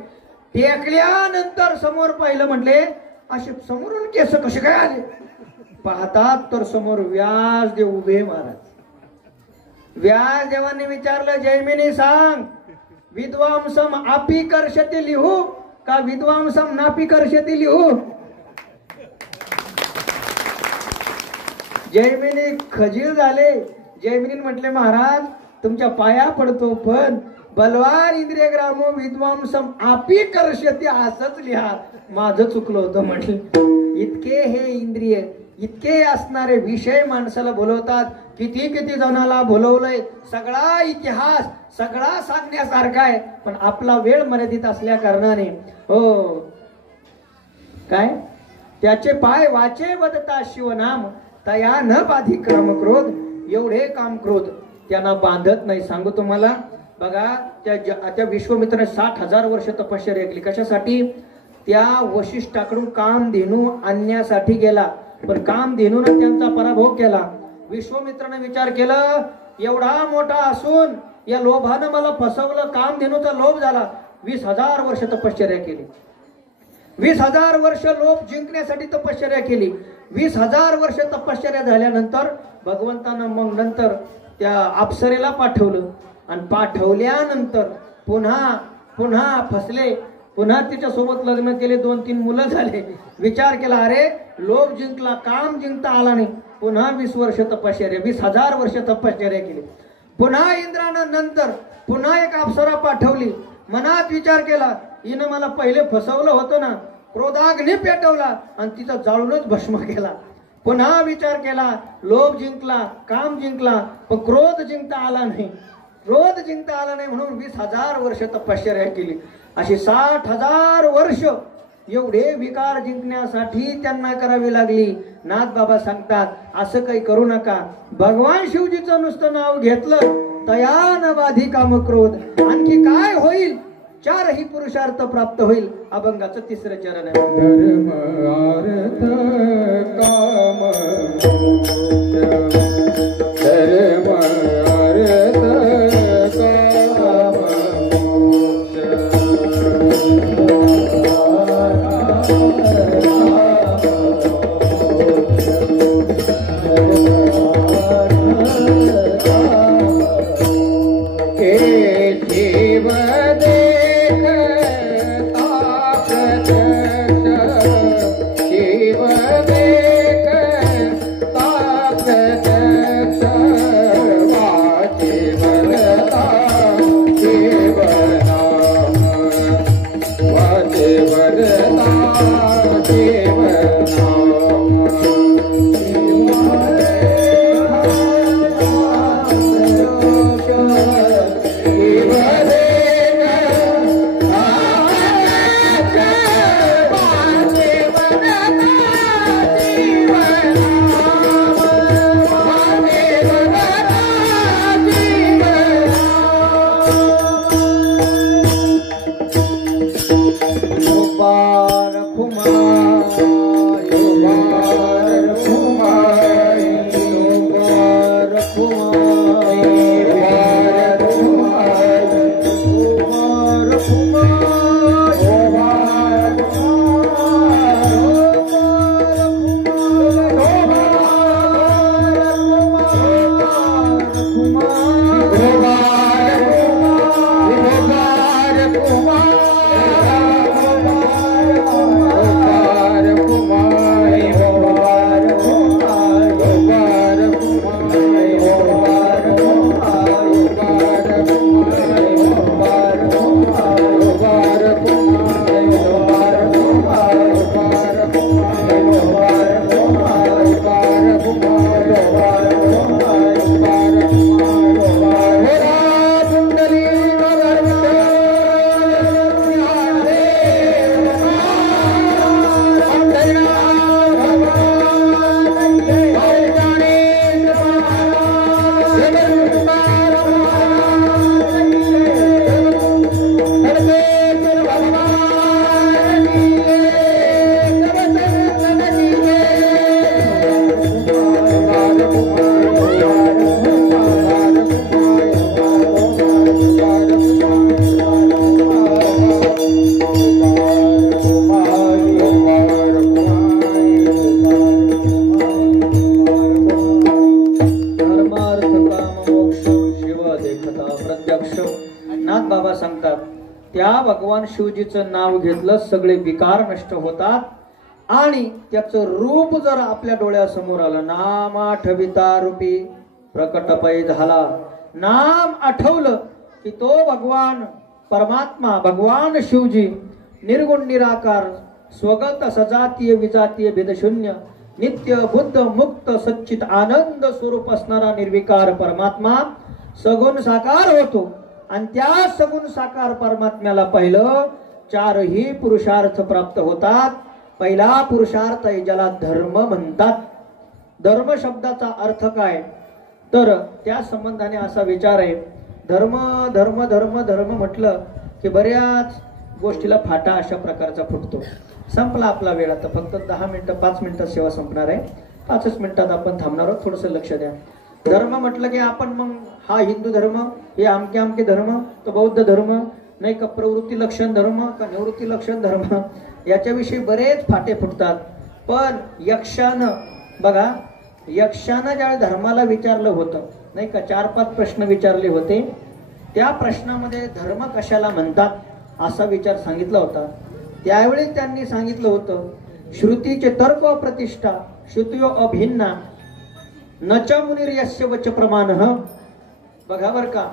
टेकल्यानंतर समोर पाहिलं, म्हटले असे समोरून केस कसे काय आले. पाहतात तर समोर व्यासदेव उभे महाराज. व्यासदेवांनी विचारलं जैमिनी सांग, विद्वांसम अपि कर्षति लिहू का विद्वांसम नापि कर्षति लिहू? जैमिनी खजील झाले. जैमिनी म्हटले महाराज तुमच्या पाया पडतो, पण बलवान इंद्रिय ग्रामो विद्वांसम अपि कर्षति असंच लिहा, माझं चुकलं होतं म्हटलं. इतके हे इंद्रिय, इतके असणारे विषय माणसाला बोलवतात. किती किती जणाला बोलवलंय, सगळा इतिहास सगळा सांगण्यासारखा आहे, पण आपला वेळ मर्यादित असल्या कारणाने हो काय त्याचे पाय वाचे वदता शिवनाम तया न बाधी काम क्रोध. एवढे काम क्रोध त्यांना बांधत नाही. सांगू तुम्हाला बघा, त्या विश्वामित्राने 60,000 वर्ष तपश्चर्या केली. कशासाठी? त्या वशिष्ठाकडून कामधेनू आणण्यासाठी गेला, पण कामधेनूने त्यांचा पराभव केला. विश्वामित्राने विचार केला, एवढा मोठा असून या लोभानं मला फसवलं, कामधेनूचा लोभ झाला. 20,000 वर्ष तपश्चर्या केली. 20,000 वर्ष लोभ जिंकण्यासाठी तपश्चर्या केली. 20,000 वर्ष तपश्चर्या झाल्यानंतर भगवंतानं मग नंतर त्या अप्सरेला पाठवलं आणि पाठवल्यानंतर पुन्हा पुन्हा फसले. पुन्हा तिच्या सोबत लग्न केले, 2-3 मुलं झाले. विचार केला अरे लोभ जिंकला, काम जिंकता आला नाही. पुन्हा 20 वर्ष तपश्चर्या, 20,000 वर्ष तपश्चर्या केली. पुन्हा इंद्रानं नंतर पुन्हा एक अप्सरा पाठवली. मनात विचार केला हिनं मला पहिले फसवलं होतं ना, क्रोधाग्नी पेटवला आणि तिचा जाळूनच भस्म केला. पुन्हा विचार केला, लोभ जिंकला, काम जिंकला, पण क्रोध जिंकता आला नाही. क्रोध जिंकता आला नाही म्हणून 20,000 वर्ष तपश्चर्या केली. अशी 60,000 वर्ष एवढे विकार जिंकण्यासाठी त्यांना करावी लागली. नाथ बाबा सांगतात, असं काही करू नका. भगवान शिवजीचं नुसतं नाव घेतलं तयान बाधी काम क्रोध. आणखी काय होईल? 4ही पुरुषार्थ प्राप्त होईल. अभंगाचं 3रं चरण आहे. धर्म अर्थ काम धर्म अर्थ काम जीव भगवान शिवजीचं नाव घेतलं सगळे विकार नष्ट होतात. आणि त्याचं रूप जर आपल्या डोळ्यासमोर आलं, नाम आठविता रूपी प्रकट पै झाला. नाम आठवलं की तो भगवान परमात्मा, भगवान शिवजी निर्गुण निराकार, स्वगत सजातीय विजातीय भेदशून्य, नित्य बुद्ध मुक्त सच्चित आनंद स्वरूप असणारा निर्विकार परमात्मा सगुण साकार होतो. आणि त्या सगुण साकार परमात्म्याला पहिलं 4ही पुरुषार्थ प्राप्त होतात. पहिला पुरुषार्थ आहे ज्याला धर्म म्हणतात. धर्म शब्दाचा अर्थ काय, तर त्या संबंधाने असा विचार आहे, धर्म धर्म धर्म धर्म म्हटलं की बऱ्याच गोष्टीला फाटा अशा प्रकारचा फुटतो. संपला आपला वेळ, आता फक्त 10 मिनिटं 5 मिनिटात सेवा संपणार आहे. 5च मिनिटात आपण थांबणार आहोत, थोडंसं लक्ष द्या. धर्म म्हटलं की आपण मग हा हिंदू धर्म, हे आमके आमके धर्म, तो बौद्ध धर्म, नाही का प्रवृत्ती लक्षण धर्म का निवृत्ती लक्षण धर्म, याच्याविषयी बरेच फाटे फुटतात. पण यक्षानं बघा, यक्षानं ज्यावेळी धर्माला विचारलं होतं नाही का, 4-5 प्रश्न विचारले होते. त्या प्रश्नामध्ये धर्म कशाला म्हणतात असा विचार सांगितला होता. त्यावेळी त्यांनी सांगितलं होतं, श्रुतीचे तर्क प्रतिष्ठा श्रुतियो अभिन्ना नच मुनिर्यस्य वच प्रमाणः. बघा बर का,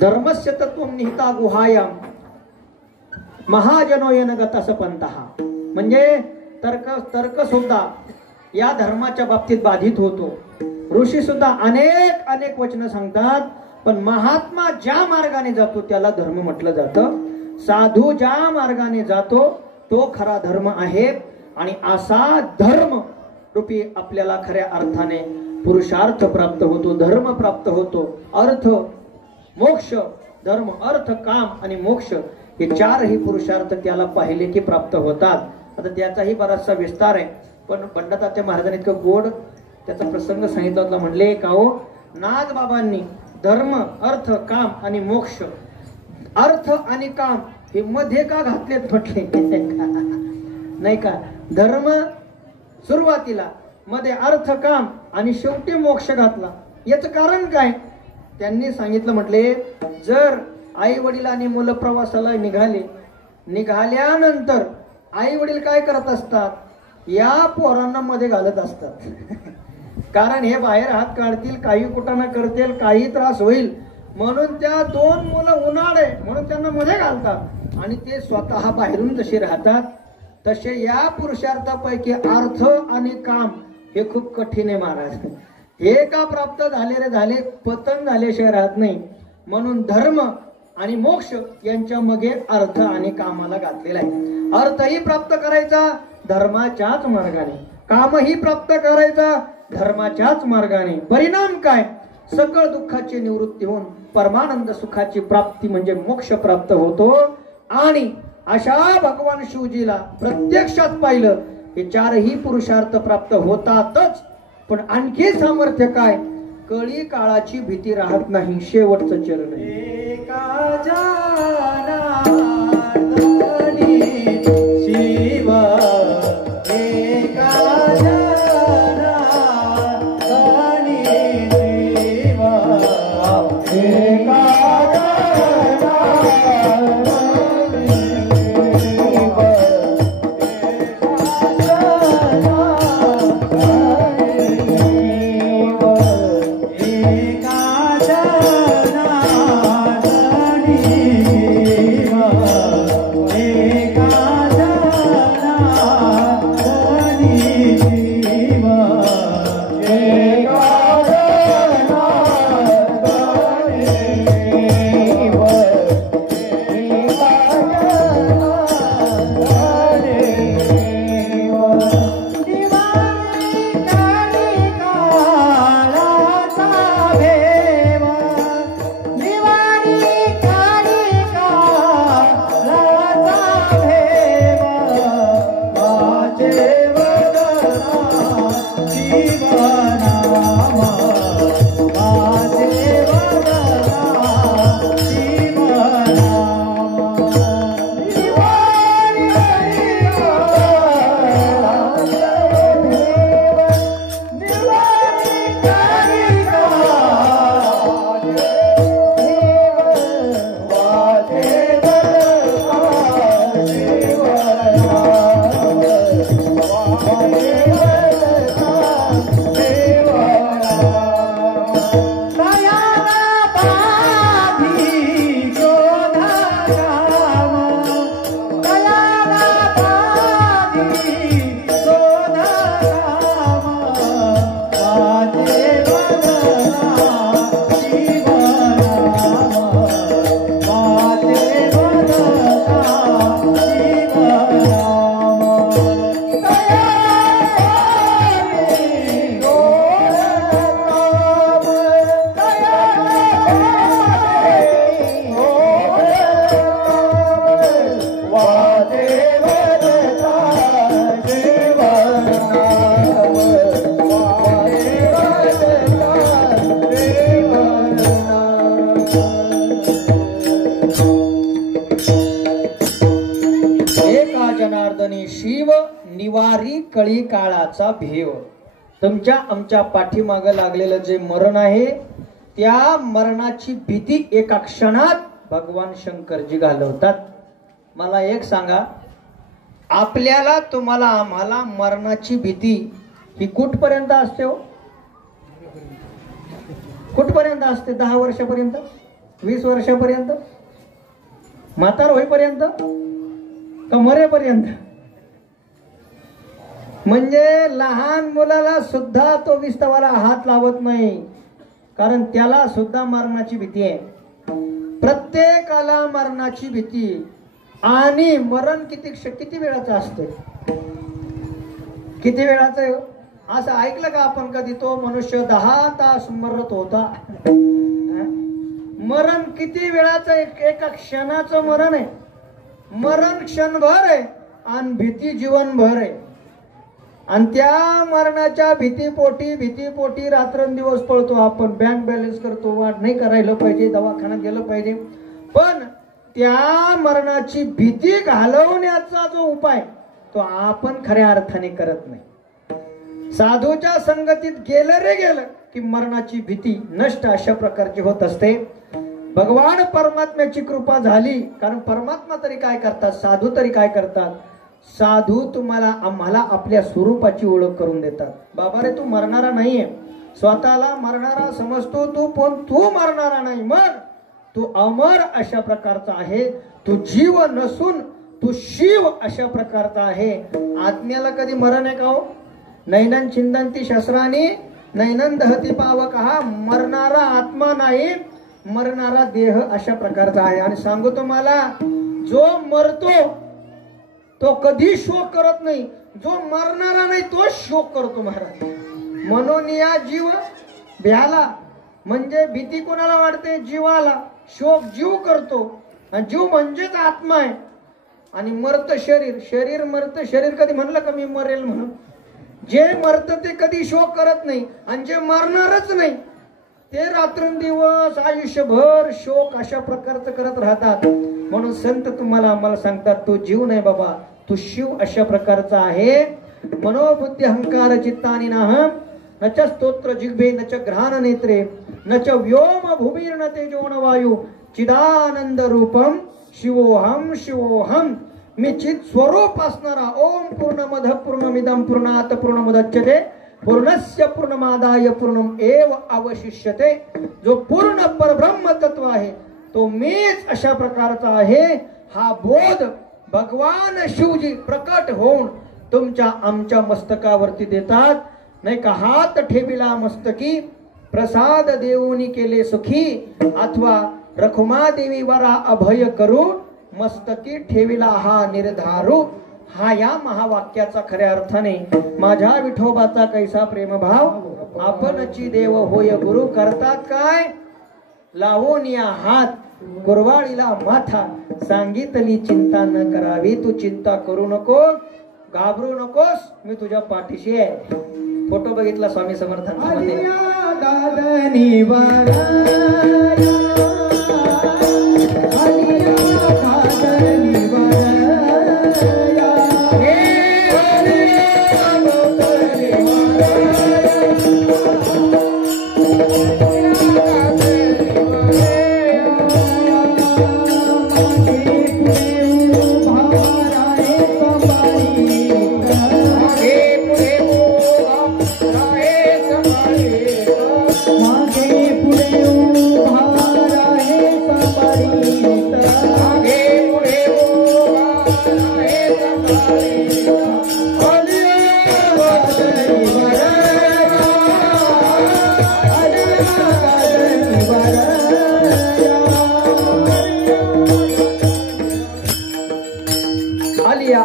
धर्मस्य तत्त्वं निहिता गुहायाम महाजनो येन गतस पंतः, म्हणजे तर्क सुद्धा या धर्माच्या बाबतीत बाधित होतो. ऋषी सुद्धा अनेक वचन सांगतात, पण महात्मा ज्या मार्गाने जातो त्याला धर्म म्हटलं जातं. साधू ज्या मार्गाने जातो तो खरा धर्म आहे. आणि असा धर्म रूपी आपल्याला खऱ्या अर्थाने पुरुषार्थ प्राप्त होतो, धर्म प्राप्त होतो. अर्थ मोक्ष, धर्म अर्थ काम आणि मोक्ष हे चारही पुरुषार्थ त्याला पाहिले की प्राप्त होतात. आता त्याचाही बराचसा विस्तार आहे, पण पंडिताच्या महाराजांनी इतकं गोड त्याचा प्रसंग सांगितला होता. म्हणले का हो, नागबाबांनी धर्म अर्थ काम आणि मोक्ष, अर्थ आणि काम हे मध्ये का घातलेत म्हटले नाही का. धर्म सुरुवातीला, मध्ये अर्थ काम आणि शेवटी मोक्ष घातला. याचं कारण काय त्यांनी सांगितलं. म्हटले जर आई वडील आणि मुलं प्रवासाला निघाल्यानंतर आई वडील काय करत असतात, या पोरांना मध्ये घालत असतात. कारण हे बाहेर हात काढतील, काही कुटाणा करतील, काही त्रास होईल म्हणून त्या दोन मुलं उन्हाळे म्हणून त्यांना मध्ये घालतात आणि ते स्वतः बाहेरून जसे राहतात तसे या पुरुषार्थापैकी अर्थ आणि काम हे खूप कठीण आहे महाराज. हे का प्राप्त झाले रे झाले, पतन झाल्याशिवाय राहत नाही. म्हणून धर्म आणि मोक्ष यांच्या मागे अर्थ आणि कामाला घातलेला आहे. अर्थही प्राप्त करायचा धर्माच्याच मार्गाने, कामही प्राप्त करायचा धर्माच्याच मार्गाने. परिणाम काय, सकळ दुःखाची निवृत्ती होऊन परमानंद सुखाची प्राप्ती म्हणजे मोक्ष प्राप्त होतो. आणि अशा भगवान शिवजीला प्रत्यक्षात पाहिलं हे चारही पुरुषार्थ प्राप्त होतातच. पण आणखी सामर्थ्य काय, कळी काळाची भीती राहत नाही. शेवटचं चरण शिव निवारी कळी काळाचा भेव. तुमच्या आमच्या पाठीमाग लागलेलं जे मरण आहे त्या मरणाची भीती एका क्षणात भगवान शंकरजी घालवतात. मला एक सांगा, आपल्याला तुम्हाला आम्हाला मरणाची भीती ही कुठपर्यंत असते हो? कुठपर्यंत असते? 10 वर्षापर्यंत, 20 वर्षापर्यंत, म्हातार होईपर्यंत? का मरेपर्यंत? म्हणजे लहान मुलाला सुद्धा तो विस्तवाला हात लावत नाही, कारण त्याला सुद्धा मरणाची भीती आहे. प्रत्येकाला मरणाची भीती. आणि मरण किती वेळाचं असतं? किती वेळाचं? असं ऐकलं का आपण कधी तो मनुष्य 10 तास मरत होता? मरण किती वेळाचं? एका क्षणाचं मरण आहे. मरण क्षणभर आहे आणि भीती जीवनभर आहे. आणि त्या मरणाच्या भीतीपोटी रात्रंदिवस पळतो आपण. बँक बॅलन्स करतो, वाट नाही करायला पाहिजे, दवाखान्यात गेलं पाहिजे. पण त्या मरणाची भीती घालवण्याचा जो उपाय तो आपण खऱ्या अर्थाने करत नाही. साधूच्या संगतीत गेलं की मरणाची भीती नष्ट अशा प्रकारची होत असते. भगवान परमात्म्याची कृपा झाली, कारण परमात्मा तरी काय करतात, साधू तरी काय करतात? साधू आम्हाला आपल्या स्वरूपाची ओळख करून देतात. बाबा रे, तू मरणारा नाहीये. स्वतःला मरणारा समजतो तू, पण तू मरणारा नाही. मग तू अमर अशा प्रकारचा आहे. तू जीव नसून तू शिव अशा प्रकारचा आहे. आत्म्याला कधी मरण आहे का हो? नैनन छिंदंती शस्त्राने नैनन दहती पावकहा. मरणारा आत्मा नाही, मरणारा देह अशा प्रकारचा आहे. आणि सांगू तुम्हाला, जो मरतो तो कधी शोक करत नाही, जो मरणारा नाही तो शोक करतो महाराज. म्हणून या जीव भ्याला, म्हणजे भीती कोणाला वाटते? जीवाला. शोक जीव करतो, आणि जीव म्हणजेच आत्मा आहे. आणि मरत शरीर मरत शरीर. कधी म्हणलं का मी मरेल म्हणून? जे मरत ते कधी शोक करत नाही, आणि जे मरणारच नाही ते रात्रंदिवस आयुष्यभर शोक अशा प्रकारचं करत राहतात. म्हणून संत आम्हाला सांगतात, तू जीव नाही बाबा, तू शिव अशा प्रकारचा आहे. मनोबुद्धी अहंकार चित्तानि नाहम न च स्तोत्र जिह्वे न च घ्राण नेत्रे न च व्योम भूमिर्न तेजो न वायू चिदानंद रूपम शिवोहम शिवोहम. मी चित स्वरूप असणारा ओम पूर्णमद पूर्णमिदं पूर्णात पूर्णमुदच्यते पूर्णस्य पूर्णमादाय पूर्णम एव अवशिष्यते. जो पूर्ण परब्रह्म तत्व आहे तो मीच अशा प्रकारचा आहे. हा बोध भगवान शिवजी प्रकट होऊन तुमच्या आमच्या मस्तकावरती देतात. नाही का हात ठेविला मस्तकी प्रसाद देऊनी केले सुखी अथवा रखुमा देवी वरा अभय करू मस्तकी ठेविला हा निर्धारू. हा या महावाक्याचा खऱ्या अर्थाने माझ्या विठोबाचा कैसा प्रेमभाव. आपणची देव होय गुरु. करतात काय? लावून या हात कुरवाळीला माथा. सांगितली चिंता न करावी. तू चिंता करू नको, घाबरू नकोस, मी तुझ्या पाठीशी आहे. फोटो बघितला स्वामी समर्थांचा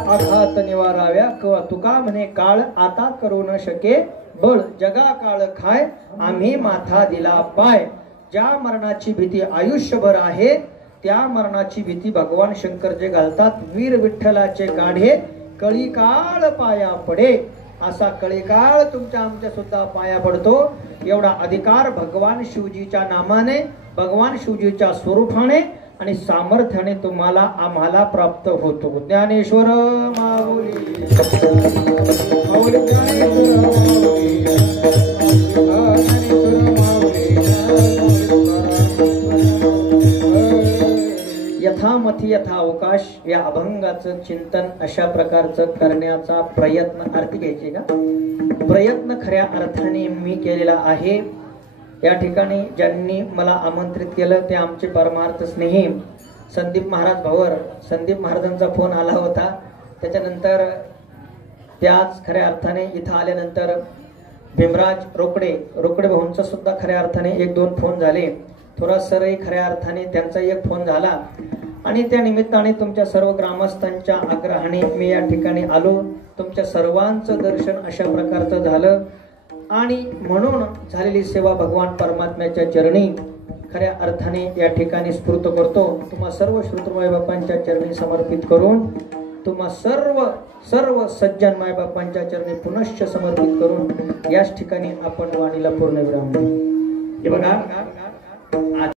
आघात निवाराव्या. तुका म्हणे काळ आता करू न शके बळ. जगा काळ खाय आम्ही माथा दिला पाय. ज्या मरणाची भीती आयुष्यभर आहे त्या मरणाची भीती भगवान शंकर जे घालतात. वीर विठ्ठलाचे गाढे कळी काळ पाया पडे. असा कळी काळ तुमच्या आमच्या सुद्धा पाया पडतो. एवढा अधिकार भगवान शिवजीच्या नामाने, भगवान शिवजीच्या स्वरूपाने आणि सामर्थ्याने तुम्हाला आम्हाला प्राप्त होतो. ज्ञानेश्वर माऊली माऊली ज्ञानेश्वर यथामथी यथावकाश या अभंगाचं चिंतन अशा प्रकारचं करण्याचा प्रयत्न. आरती घ्यायची का? प्रयत्न खऱ्या अर्थाने मी केलेला आहे. या ठिकाणी ज्यांनी मला आमंत्रित केलं ते आमचे परमार्थ स्नेही संदीप महाराज भावर संदीप महाराजांचा फोन आला होता. त्याच्यानंतर त्याच खऱ्या अर्थाने इथं आल्यानंतर भीमराज रोकडे भाऊंचा सुद्धा खऱ्या अर्थाने 1-2 फोन झाले. थोरात सरही खऱ्या अर्थाने त्यांचा एक फोन झाला. आणि त्या निमित्ताने तुमच्या सर्व ग्रामस्थांच्या आग्रहाने मी या ठिकाणी आलो. तुमच्या सर्वांचं दर्शन अशा प्रकारचं झालं आणि म्हणून झालेली सेवा भगवान परमात्म्याच्या चरणी खऱ्या अर्थाने या ठिकाणी स्फूर्त करतो. तुम्हा सर्व श्रोतृ बापांच्या चरणी समर्पित करून तुम्हा सर्व सज्जन मायबापांच्या चरणी पुनश्च समर्पित करून याच ठिकाणी आपण वाणीला पूर्ण विराम देऊ. हे बघा